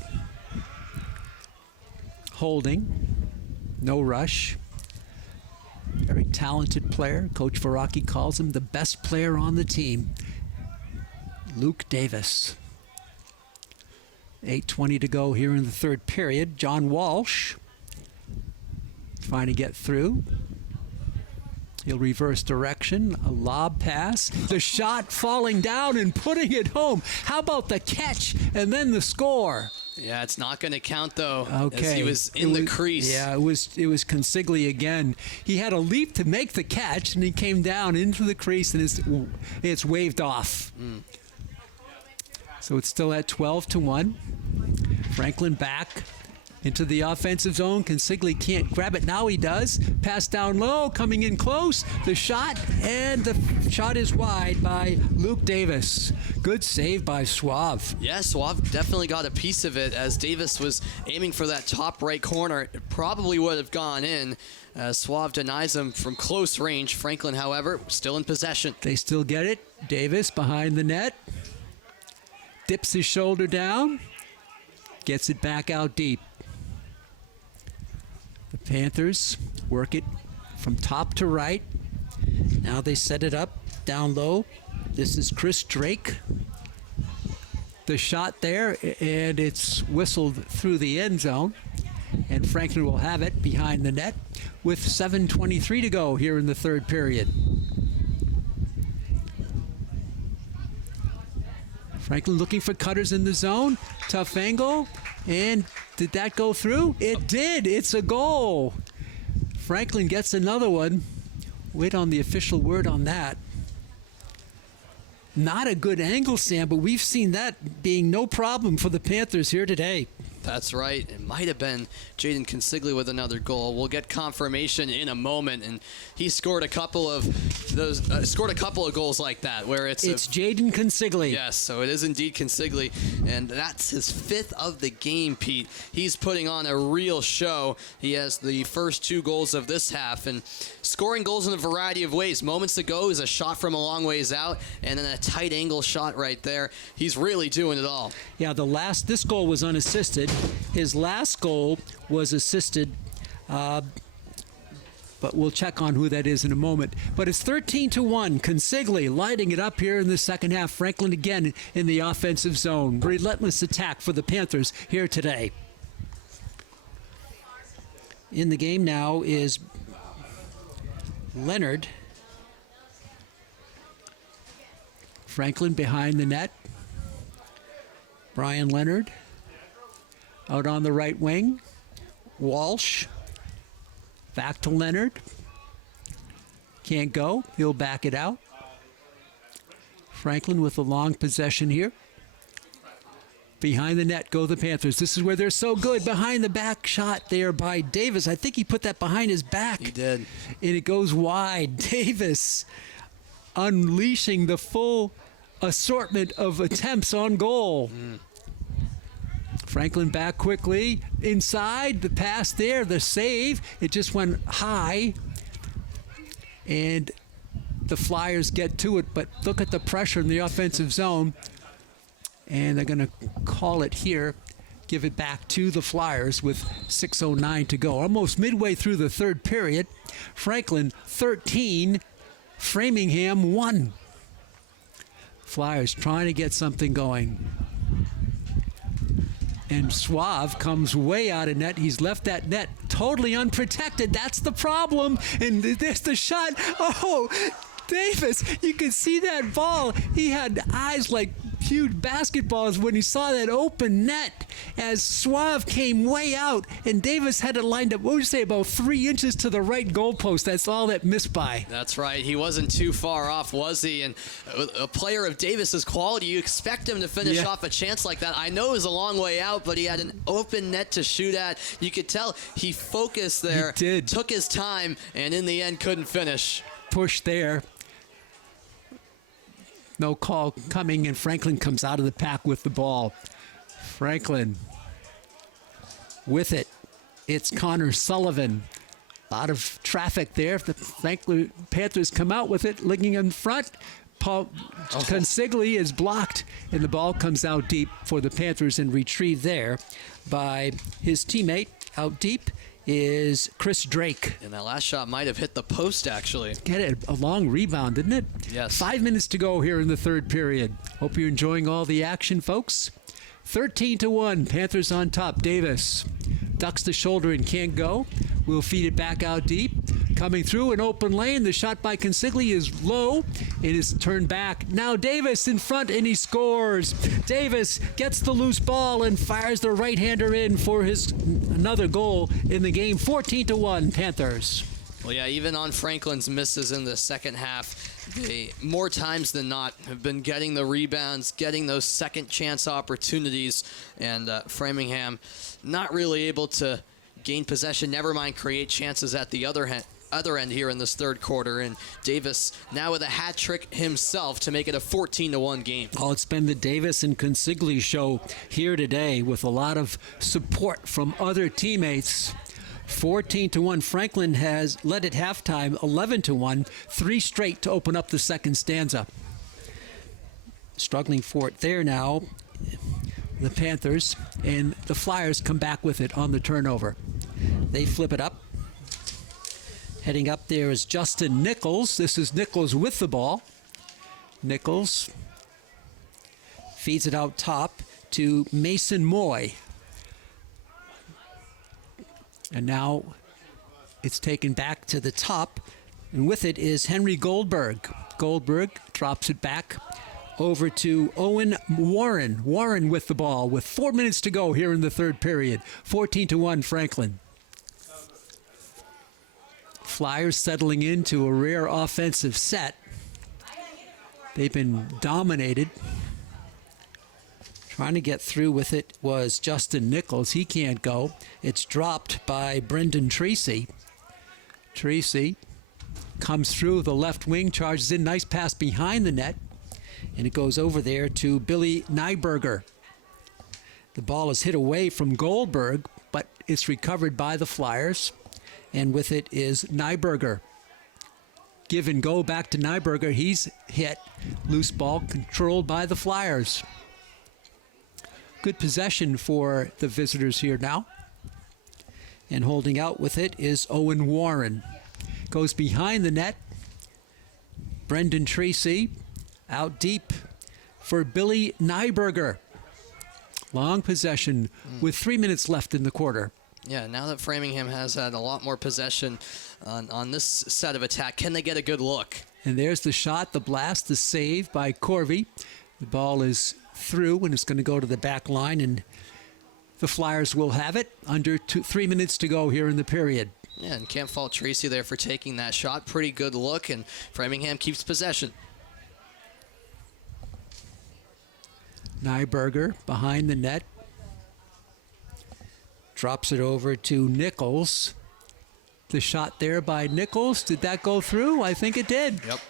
Holding. No rush. Very talented player. Coach Varaki calls him the best player on the team. Luke Davis. 8:20 to go here in the third period. John Walsh trying to get through. He'll reverse direction. A lob pass. The shot falling down and putting it home. How about the catch and then the score? Yeah, it's not going to count, though, okay. As he was in the crease. Yeah, it was Consigli again. He had a leap to make the catch, and he came down into the crease, and it's waved off. So it's still at 12-1. Franklin back into the offensive zone. Consigli can't grab it. Now he does. Pass down low, coming in close. The shot, and the shot is wide by Luke Davis. Good save by Suave. Yeah, Suave definitely got a piece of it as Davis was aiming for that top right corner. It probably would have gone in. Suave denies him from close range. Franklin, however, still in possession. They still get it. Davis behind the net. Dips his shoulder down. Gets it back out deep. The Panthers work it from top to right. Now they set it up down low. This is Chris Drake. The shot there, and it's whistled through the end zone. And Franklin will have it behind the net with 7:23 to go here in the third period. Franklin looking for cutters in the zone. Tough angle. And did that go through? It did. It's a goal. Franklin gets another one. Wait on the official word on that. Not a good angle, Sam, but we've seen that being no problem for the Panthers here today. That's right. It might have been Jaden Consigli with another goal. We'll get confirmation in a moment, and he scored a couple of goals like that, where it's Jaden Consigli. Yes, so it is indeed Consigli, and that's his 5th of the game, Pete. He's putting on a real show. He has the first 2 goals of this half, and scoring goals in a variety of ways. Moments ago is a shot from a long ways out, and then a tight angle shot right there. He's really doing it all. Yeah, this goal was unassisted. His last goal was assisted, but we'll check on who that is in a moment. But it's 13-1. Consigli lighting it up here in the second half. Franklin again in the offensive zone. Relentless attack for the Panthers here today. In the game now is Leonard. Franklin behind the net. Brian Leonard out on the right wing. Walsh back to Leonard. Can't go. He'll back it out. Franklin with the long possession here. Behind the net go the Panthers. This is where they're so good. Behind the back shot there by Davis. I think he put that behind his back. He did. And it goes wide. Davis unleashing the full assortment of attempts on goal. Franklin back quickly. Inside, the pass there, the save. It just went high. And the Flyers get to it, but look at the pressure in the offensive zone. And they're going to call it here. Give it back to the Flyers with 6:09 to go. Almost midway through the third period. Franklin 13, Framingham 1. Flyers trying to get something going. And Suave comes way out of net. He's left that net totally unprotected. That's the problem. And there's the shot. Oh, Davis, you can see that ball. He had eyes like huge basketballs when he saw that open net as Suave came way out. And Davis had it lined up, what would you say, about 3 inches to the right goalpost. That's all that missed by. That's right. He wasn't too far off, was he? And a player of Davis's quality, you expect him to finish off a chance like that. I know it was a long way out, but he had an open net to shoot at. You could tell he focused there. He did. Took his time, and in the end couldn't finish. Push there. No call coming, and Franklin comes out of the pack with the ball. Franklin with it. It's Connor Sullivan. A lot of traffic there. The Franklin Panthers come out with it, looking in front. Consigli is blocked, and the ball comes out deep for the Panthers and retrieved there by his teammate. Out deep is Chris Drake. And that last shot might have hit the post, actually. Get it, a long rebound, didn't it? Yes. 5 minutes to go here in the third period. Hope you're enjoying all the action, folks. 13-1, Panthers on top. Davis ducks the shoulder and can't go. We'll feed it back out deep. Coming through an open lane. The shot by Consigli is low. It is turned back. Now Davis in front, and he scores. Davis gets the loose ball and fires the right-hander in for his another goal in the game. 14-1, Panthers. Well, yeah, even on Franklin's misses in the second half, they, more times than not, have been getting the rebounds, getting those second chance opportunities, and Framingham not really able to gain possession, never mind create chances at the other end here in this third quarter. And Davis now with a hat trick himself to make it a 14-1 game. Oh, it's been the Davis and Consigli show here today with a lot of support from other teammates. 14-1. Franklin has led at halftime 11-1, 3 straight to open up the second stanza. Struggling for it there now, the Panthers, and the Flyers come back with it on the turnover. They flip it up. Heading up there is Justin Nichols. This is Nichols with the ball. Nichols feeds it out top to Mason Moy. And now it's taken back to the top. And with it is Henry Goldberg. Goldberg drops it back over to Owen Warren. Warren with the ball with 4 minutes to go here in the third period. 14-1 Franklin. Flyers settling into a rare offensive set. They've been dominated. Trying to get through with it was Justin Nichols. He can't go. It's dropped by Brendan Tracy. Tracy comes through the left wing, charges in. Nice pass behind the net. And it goes over there to Billy Nyberger. The ball is hit away from Goldberg, but it's recovered by the Flyers. And with it is Nyberger. Give and go back to Nyberger. He's hit. Loose ball controlled by the Flyers. Good possession for the visitors here now. And holding out with it is Owen Warren. Goes behind the net. Brendan Tracy out deep for Billy Nyberger. Long possession with 3 minutes left in the quarter. Yeah, now that Framingham has had a lot more possession on this set of attack, can they get a good look? And there's the shot, the blast, the save by Corvey. The ball is through and it's going to go to the back line, and the Flyers will have it. Under 3 minutes to go here in the period. Yeah, and can't fault Tracy there for taking that shot. Pretty good look, and Framingham keeps possession. Nyberger behind the net. Drops it over to Nichols. The shot there by Nichols. Did that go through? I think it did. Yep.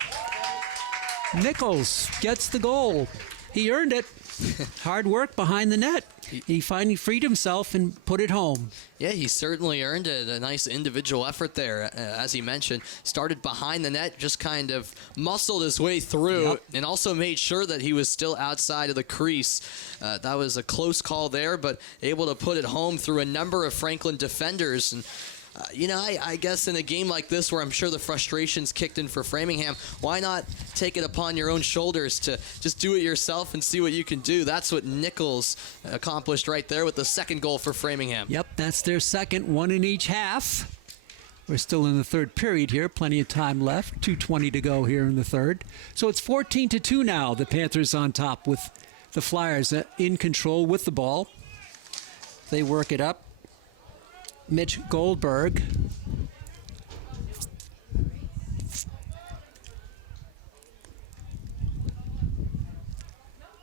Nichols gets the goal. He earned it. Hard work behind the net. He finally freed himself and put it home. Yeah, he certainly earned it. A nice individual effort there, as he mentioned. Started behind the net, just kind of muscled his way through, Yep. and also made sure that he was still outside of the crease. That was a close call there, but able to put it home through a number of Franklin defenders. And I guess in a game like this where I'm sure the frustrations kicked in for Framingham, why not take it upon your own shoulders to just do it yourself and see what you can do? That's what Nichols accomplished right there with the second goal for Framingham. Yep, that's their second, one in each half. We're still in the third period here. Plenty of time left. 2:20 to go here in the third. So it's 14-2 now. The Panthers on top with the Flyers in control with the ball. They work it up. Mitch Goldberg.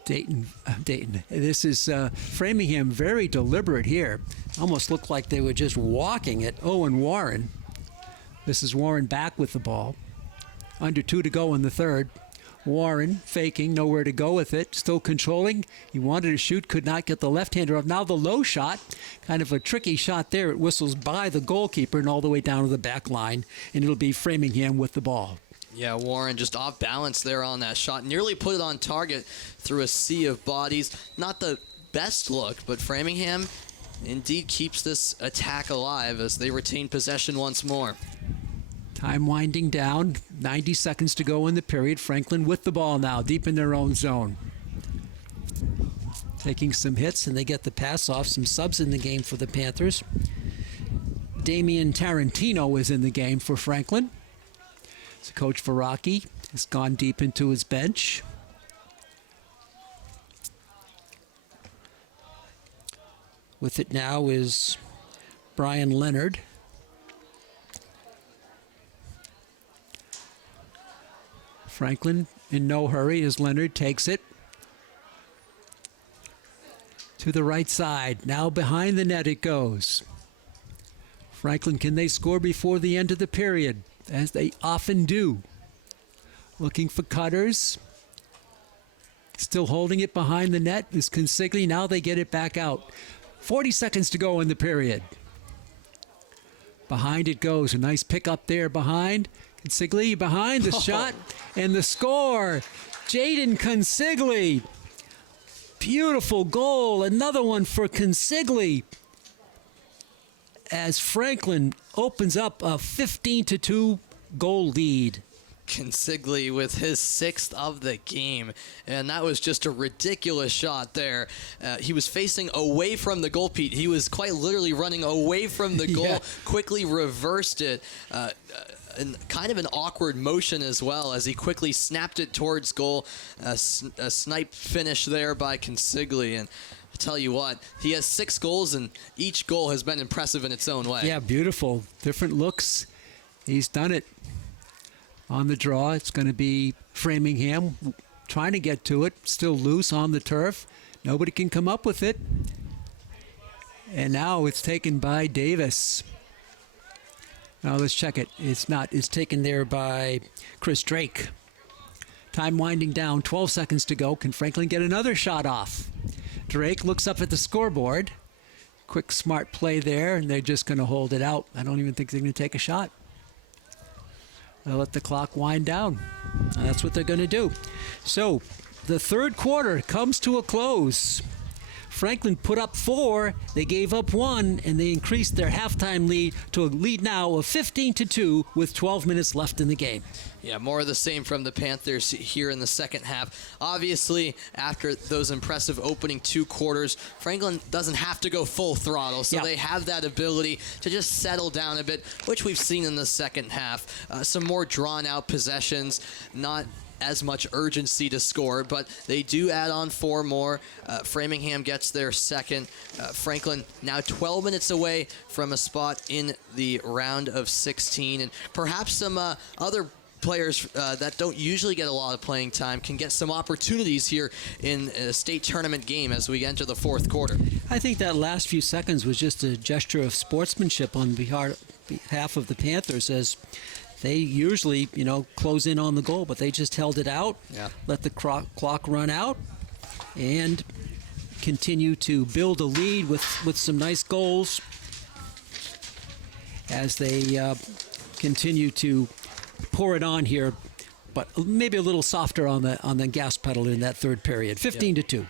Dayton. This is Framingham, very deliberate here. Almost looked like they were just walking it. Owen Warren. This is Warren back with the ball. Under 2 to go in the third. Warren faking, nowhere to go with it, still controlling. He wanted to shoot, could not get the left-hander up. Now the low shot, kind of a tricky shot there. It whistles by the goalkeeper and all the way down to the back line, and it'll be Framingham with the ball. Yeah, Warren just off balance there on that shot. Nearly put it on target through a sea of bodies. Not the best look, but Framingham indeed keeps this attack alive as they retain possession once more. Time winding down, 90 seconds to go in the period. Franklin with the ball now, deep in their own zone. Taking some hits, and they get the pass off. Some subs in the game for the Panthers. Damian Tarantino is in the game for Franklin. So Coach Varaki has gone deep into his bench. With it now is Brian Leonard. Franklin in no hurry as Leonard takes it to the right side. Now behind the net it goes. Franklin, can they score before the end of the period? As they often do. Looking for cutters. Still holding it behind the net is Consigli. Now they get it back out. 40 seconds to go in the period. Behind it goes. A nice pick up there behind. Consigli behind the shot and the score. Jaden Consigli. Beautiful goal. Another one for Consigli. As Franklin opens up a 15-2 goal lead. Consigli with his 6th of the game, and that was just a ridiculous shot there. He was facing away from the goal, Pete. He was quite literally running away from the goal, quickly reversed it. kind of an awkward motion as well as he quickly snapped it towards goal. A snipe finish there by Consigli. And I tell you what, he has 6 goals, and each goal has been impressive in its own way. Yeah, beautiful. Different looks. He's done it. On the draw, it's going to be Framingham trying to get to it. Still loose on the turf. Nobody can come up with it. And now it's taken by Davis. Now let's check it. It's not. It's taken there by Chris Drake. Time winding down. 12 seconds to go. Can Franklin get another shot off? Drake looks up at the scoreboard. Quick, smart play there, and they're just going to hold it out. I don't even think they're going to take a shot. They'll let the clock wind down. And that's what they're going to do. So the third quarter comes to a close. Franklin put up 4, they gave up 1, and they increased their halftime lead to a lead now of 15-2 with 12 minutes left in the game. Yeah, more of the same from the Panthers here in the second half. Obviously, after those impressive opening 2 quarters, Franklin doesn't have to go full throttle, so they have that ability to just settle down a bit, which we've seen in the second half. Some more drawn-out possessions, not as much urgency to score, but they do add on 4 more. Framingham gets their second. Franklin now 12 minutes away from a spot in the round of 16, and perhaps some other players that don't usually get a lot of playing time can get some opportunities here in a state tournament game as we enter the fourth quarter. I think that last few seconds was just a gesture of sportsmanship on behalf of the Panthers, as they usually, close in on the goal, but they just held it out, let the clock run out, and continue to build a lead with some nice goals as they continue to pour it on here, but maybe a little softer on the gas pedal in that third period. 15-2.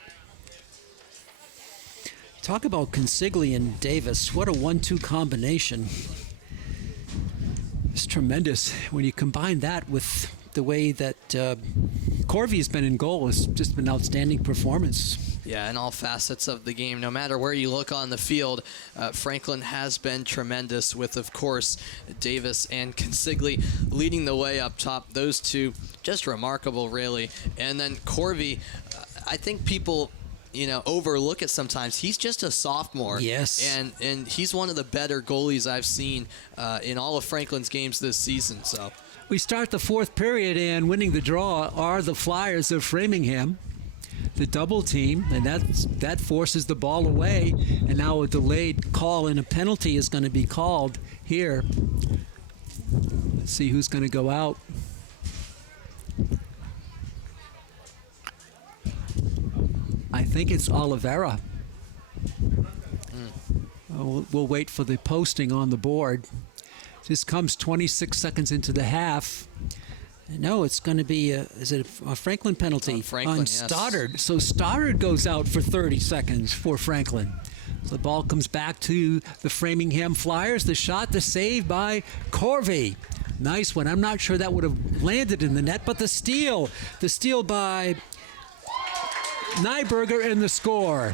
Talk about Consigli and Davis. What a 1-2 combination. It's tremendous. When you combine that with the way that Corvy's been in goal, it's just been an outstanding performance. Yeah, in all facets of the game, no matter where you look on the field, Franklin has been tremendous with, of course, Davis and Consigli leading the way up top. Those two, just remarkable, really. And then Corvy, I think people overlook it sometimes. He's just a sophomore. Yes. And he's one of the better goalies I've seen in all of Franklin's games this season. So we start the fourth period, and winning the draw are the Flyers of Framingham, the double team, and that forces the ball away. And now a delayed call and a penalty is going to be called here. Let's see who's going to go out. I think it's Oliveira. We'll wait for the posting on the board. This comes 26 seconds into the half. No, it's going to be a Franklin penalty on Stoddard. Yes. So Stoddard goes out for 30 seconds for Franklin. So the ball comes back to the Framingham Flyers. The shot, the save by Corvy. Nice one. I'm not sure that would have landed in the net, but the steal by Nyberger in the score.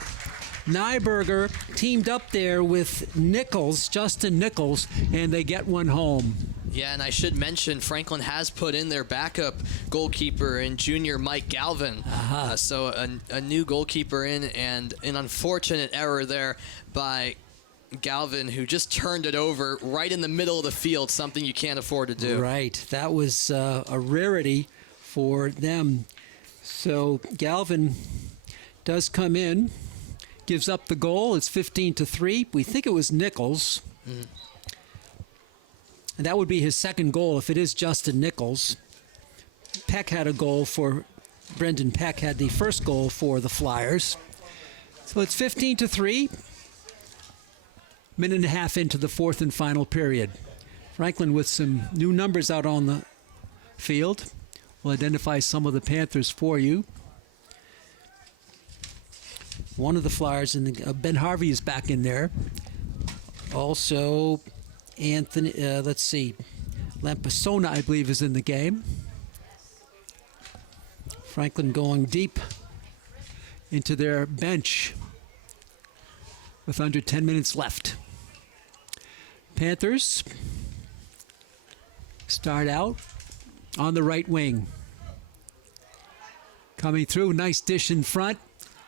Nyberger teamed up there with Nichols, Justin Nichols, and they get one home. Yeah, and I should mention Franklin has put in their backup goalkeeper in junior Mike Galvin. So a new goalkeeper in, and an unfortunate error there by Galvin, who just turned it over right in the middle of the field, something you can't afford to do. Right. That was a rarity for them. So Galvin does come in, gives up the goal. It's 15-3. We think it was Nichols. And that would be his second goal if it is Justin Nichols. Peck had a goal for, Brendan Peck had the first goal for the Flyers. So it's 15-3. Minute and a half into the fourth and final period. Franklin with some new numbers out on the field. We'll identify some of the Panthers for you. One of the Flyers, Ben Harvey is back in there. Also, Anthony, let's see, Lampasona, I believe, is in the game. Franklin going deep into their bench with under 10 minutes left. Panthers start out on the right wing. Coming through, nice dish in front.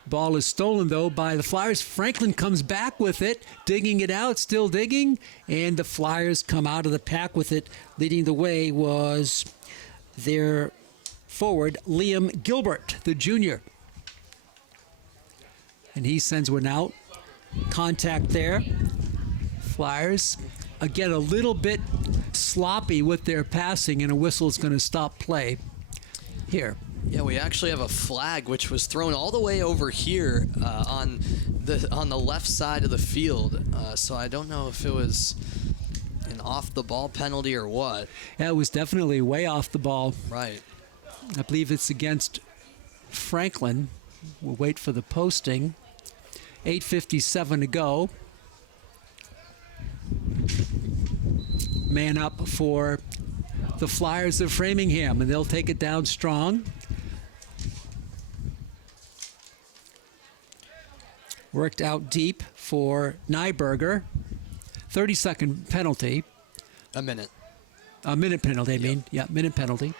Ball is stolen, though, by the Flyers. Franklin comes back with it, digging it out, still digging, and the Flyers come out of the pack with it. Leading the way was their forward, Liam Gilbert, the junior. And he sends one out. Contact there. Flyers, again, a little bit sloppy with their passing, and a whistle is going to stop play here. Yeah, we actually have a flag which was thrown all the way over here on the left side of the field. So I don't know if it was an off-the-ball penalty or what. Yeah, it was definitely way off the ball. Right. I believe it's against Franklin. We'll wait for the posting. 8:57 to go. Man up for the Flyers of Framingham, and they'll take it down strong. Worked out deep for Nyberger. 30-second penalty. A minute. A minute penalty, I mean. Yeah, minute penalty.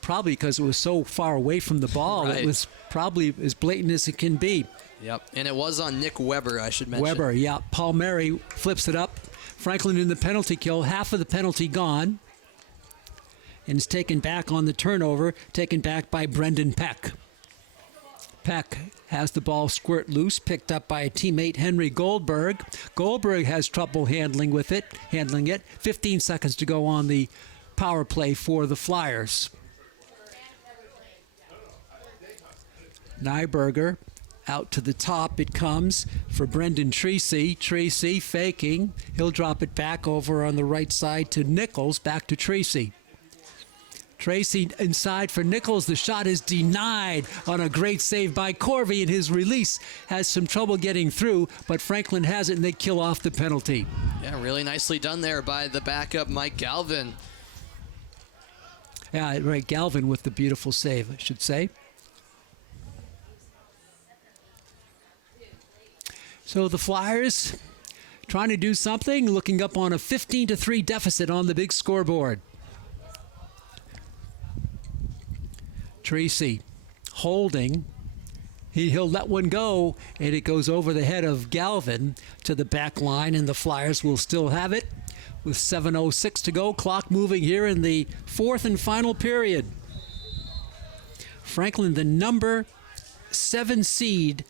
Probably because it was so far away from the ball. Right. It was probably as blatant as it can be. Yep, and it was on Nick Weber, I should mention. Weber, yeah. Palmieri flips it up. Franklin in the penalty kill. Half of the penalty gone. And is taken back on the turnover, taken back by Brendan Peck. Peck has the ball squirt loose, picked up by a teammate, Henry Goldberg. Goldberg has trouble handling it. 15 seconds to go on the power play for the Flyers. Nyberger out to the top it comes for Brendan Treacy. Treacy faking. He'll drop it back over on the right side to Nichols. Back to Treacy. Tracy inside for Nichols. The shot is denied on a great save by Corvey, and his release has some trouble getting through, but Franklin has it, and they kill off the penalty. Yeah, really nicely done there by the backup, Mike Galvin. Yeah, right, Galvin with the beautiful save, I should say. So the Flyers trying to do something, looking up on a 15-3 deficit on the big scoreboard. Tracy holding. He'll let one go, and it goes over the head of Galvin to the back line, and the Flyers will still have it with 7:06 to go. Clock moving here in the fourth and final period. Franklin, the number 7 seed,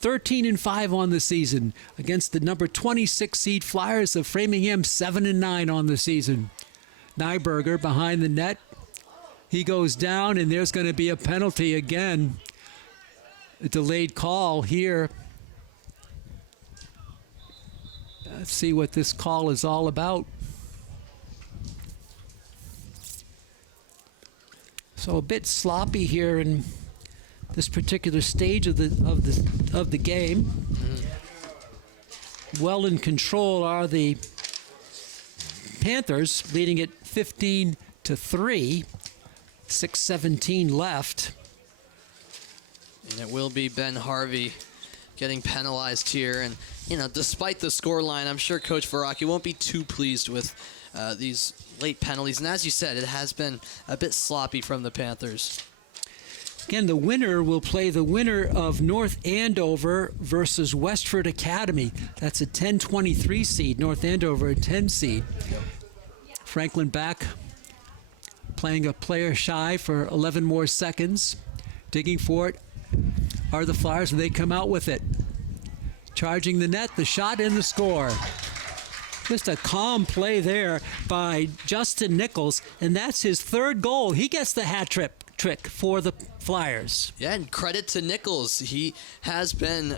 13-5 on the season, against the number 26 seed Flyers of Framingham, 7-9 on the season. Nyberger behind the net. He goes down, and there's going to be a penalty again. A delayed call here. Let's see what this call is all about. So a bit sloppy here in this particular stage of the game. Mm-hmm. Well in control are the Panthers, leading it 15-3. 6:17 left. And it will be Ben Harvey getting penalized here. And, you know, despite the scoreline, I'm sure Coach Varaki won't be too pleased with these late penalties. And as you said, it has been a bit sloppy from the Panthers. Again, the winner will play the winner of North Andover versus Westford Academy. That's a 10-23 seed. North Andover, a 10 seed. Franklin back, playing a player shy for 11 more seconds. Digging for it are the Flyers, and they come out with it. Charging the net, the shot, and the score. Just a calm play there by Justin Nichols, and that's his third goal. He gets the hat trick for the Flyers. Yeah, and credit to Nichols. He has been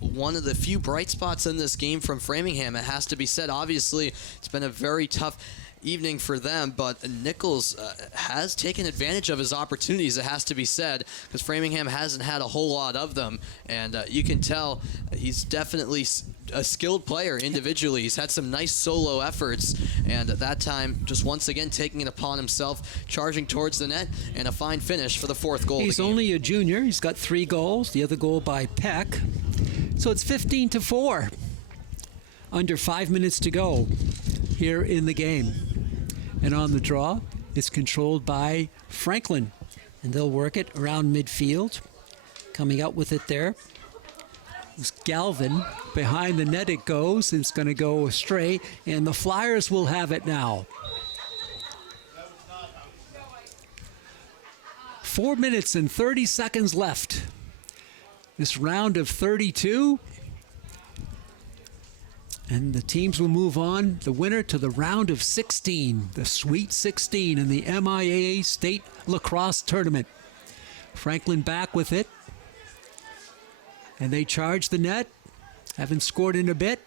one of the few bright spots in this game from Framingham. It has to be said. Obviously, it's been a very tough evening for them, but Nichols has taken advantage of his opportunities, it has to be said, because Framingham hasn't had a whole lot of them, and you can tell he's definitely a skilled player individually. He's had some nice solo efforts, and at that time, just once again taking it upon himself, charging towards the net, and a fine finish for the fourth goal. He's only a junior. He's got 3 goals, the other goal by Peck. So it's 15-4. Under 5 minutes to go here in the game. And on the draw, it's controlled by Franklin. And they'll work it around midfield. Coming out with it there is Galvin. Behind the net it goes. It's going to go astray, and the Flyers will have it now. 4 minutes and 30 seconds left. This round of 32. And the teams will move on, the winner, to the round of 16, the Sweet 16 in the MIAA State Lacrosse Tournament. Franklin back with it. And they charge the net. Haven't scored in a bit.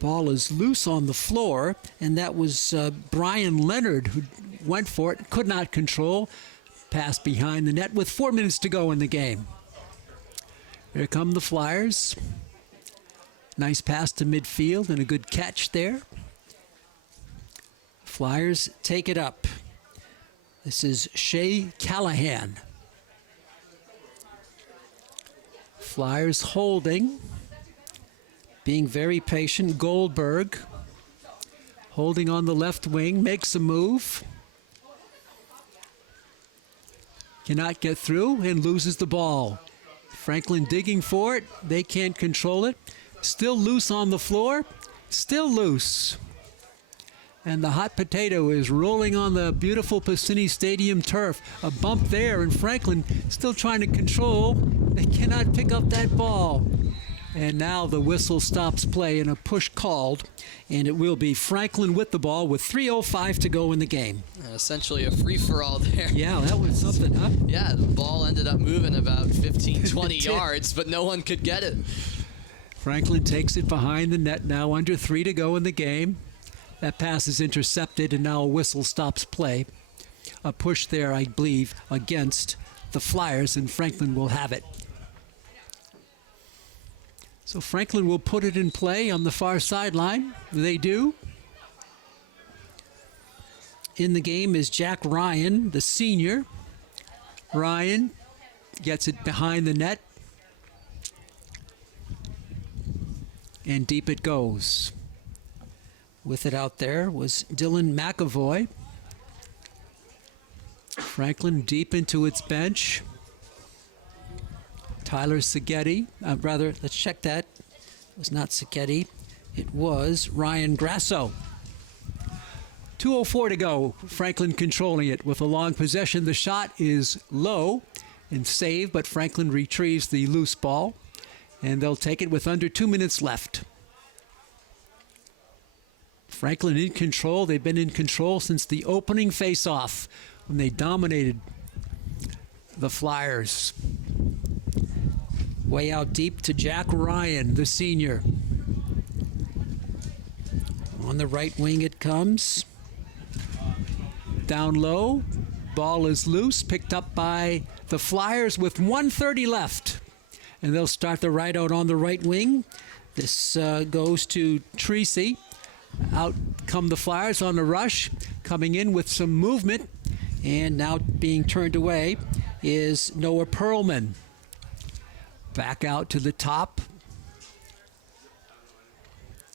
Ball is loose on the floor, and that was Brian Leonard who went for it, could not control. Pass behind the net with 4 minutes to go in the game. Here come the Flyers. Nice pass to midfield and a good catch there. Flyers take it up. This is Shea Callahan. Flyers holding, being very patient. Goldberg holding on the left wing, makes a move. Cannot get through and loses the ball. Franklin digging for it. They can't control it. Still loose on the floor. Still loose. And the hot potato is rolling on the beautiful Piscini Stadium turf. A bump there, and Franklin still trying to control. They cannot pick up that ball. And now the whistle stops play and a push called. And it will be Franklin with the ball with 3:05 to go in the game. Essentially a free-for-all there. Yeah, that was something, huh? Yeah, the ball ended up moving about 15, 20 yards, but no one could get it. Franklin takes it behind the net now, under 3 to go in the game. That pass is intercepted, and now a whistle stops play. A push there, I believe, against the Flyers, and Franklin will have it. So Franklin will put it in play on the far sideline. They do. In the game is Jack Ryan, the senior. Ryan gets it behind the net. And deep it goes. With it out there was Dylan McAvoy. Franklin deep into its bench. Tyler Seghetti. Let's check that. It was not Seghetti. It was Ryan Grasso. 2:04 to go. Franklin controlling it with a long possession. The shot is low and saved, but Franklin retrieves the loose ball. And they'll take it with under 2 minutes left. Franklin in control. They've been in control since the opening face-off when they dominated the Flyers. Way out deep to Jack Ryan, the senior. On the right wing it comes. Down low. Ball is loose. Picked up by the Flyers with 1:30 left. And they'll start the right out on the right wing. This goes to Treacy. Out come the Flyers on the rush. Coming in with some movement. And now being turned away is Noah Perlman. Back out to the top.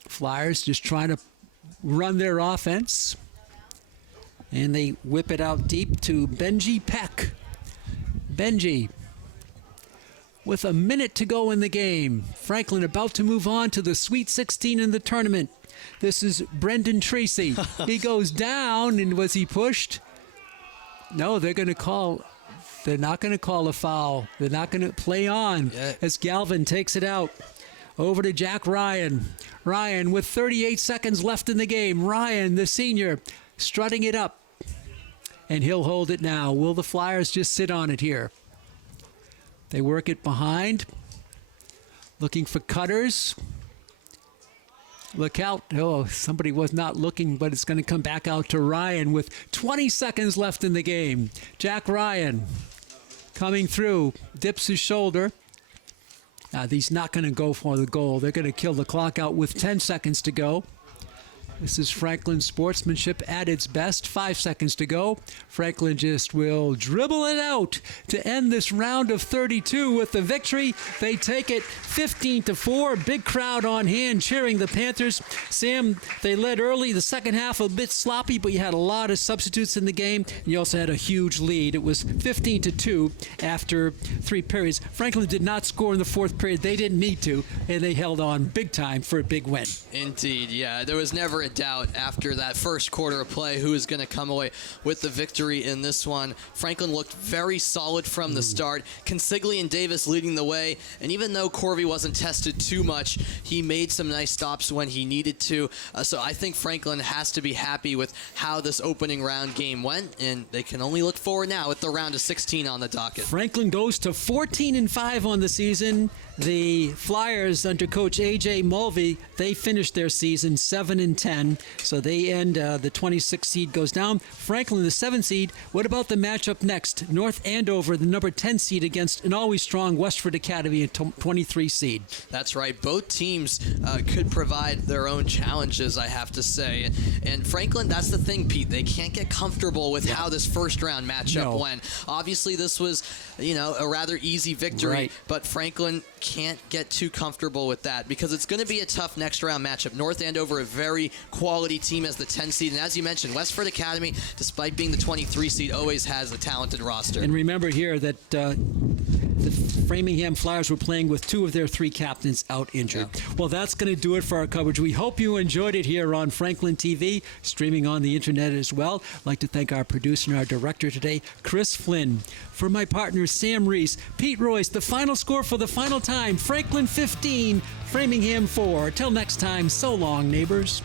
Flyers just trying to run their offense. And they whip it out deep to Benji Peck. Benji with a minute to go in the game. Franklin about to move on to the Sweet 16 in the tournament. This is Brendan Tracy. He goes down, and was he pushed? No, they're not going to call a foul. They're not going to play on as Galvin takes it out. Over to Jack Ryan. Ryan with 38 seconds left in the game. Ryan, the senior, strutting it up. And he'll hold it now. Will the Flyers just sit on it here? They work it behind. Looking for cutters. Look out. Oh, somebody was not looking, but it's going to come back out to Ryan with 20 seconds left in the game. Jack Ryan coming through. Dips his shoulder. He's not going to go for the goal. They're going to kill the clock out with 10 seconds to go. This is Franklin's sportsmanship at its best. 5 seconds to go. Franklin just will dribble it out to end this round of 32 with the victory. They take it 15-4. Big crowd on hand cheering the Panthers. Sam, they led early. The second half a bit sloppy, but you had a lot of substitutes in the game. You also had a huge lead. It was 15-2 after 3 periods. Franklin did not score in the fourth period. They didn't need to, and they held on big time for a big win. Indeed, yeah. There was never a doubt after that first quarter of play who was going to come away with the victory in this one. Franklin looked very solid from the start. Consigli and Davis leading the way, and even though Corvey wasn't tested too much, he made some nice stops when he needed to. So I think Franklin has to be happy with how this opening round game went, and they can only look forward now with the round of 16 on the docket. Franklin goes to 14-5 on the season. The Flyers under coach A.J. Mulvey, they finished their season 7-10, so they end the 26th seed goes down. Franklin, the 7th seed. What about the matchup next? North Andover, the number 10 seed against an always strong Westford Academy, a 23 seed. That's right. Both teams could provide their own challenges, I have to say. And Franklin, that's the thing, Pete. They can't get comfortable with how this first round matchup went. Obviously, this was, a rather easy victory, but Franklin can't get too comfortable with that because it's going to be a tough next round matchup. North Andover, a very quality team as the 10 seed, and as you mentioned, Westford Academy, despite being the 23 seed, always has a talented roster. And remember here that the Framingham Flyers were playing with 2 of their 3 captains out injured. Well, that's going to do it for our coverage. We hope you enjoyed it here on Franklin TV, streaming on the internet as well. I'd like to thank our producer and our director today, Chris Flynn. For my partner, Sam Reese, Pete Royce, the final score for the final time, Franklin 15, Framingham 4. Till next time, so long, neighbors.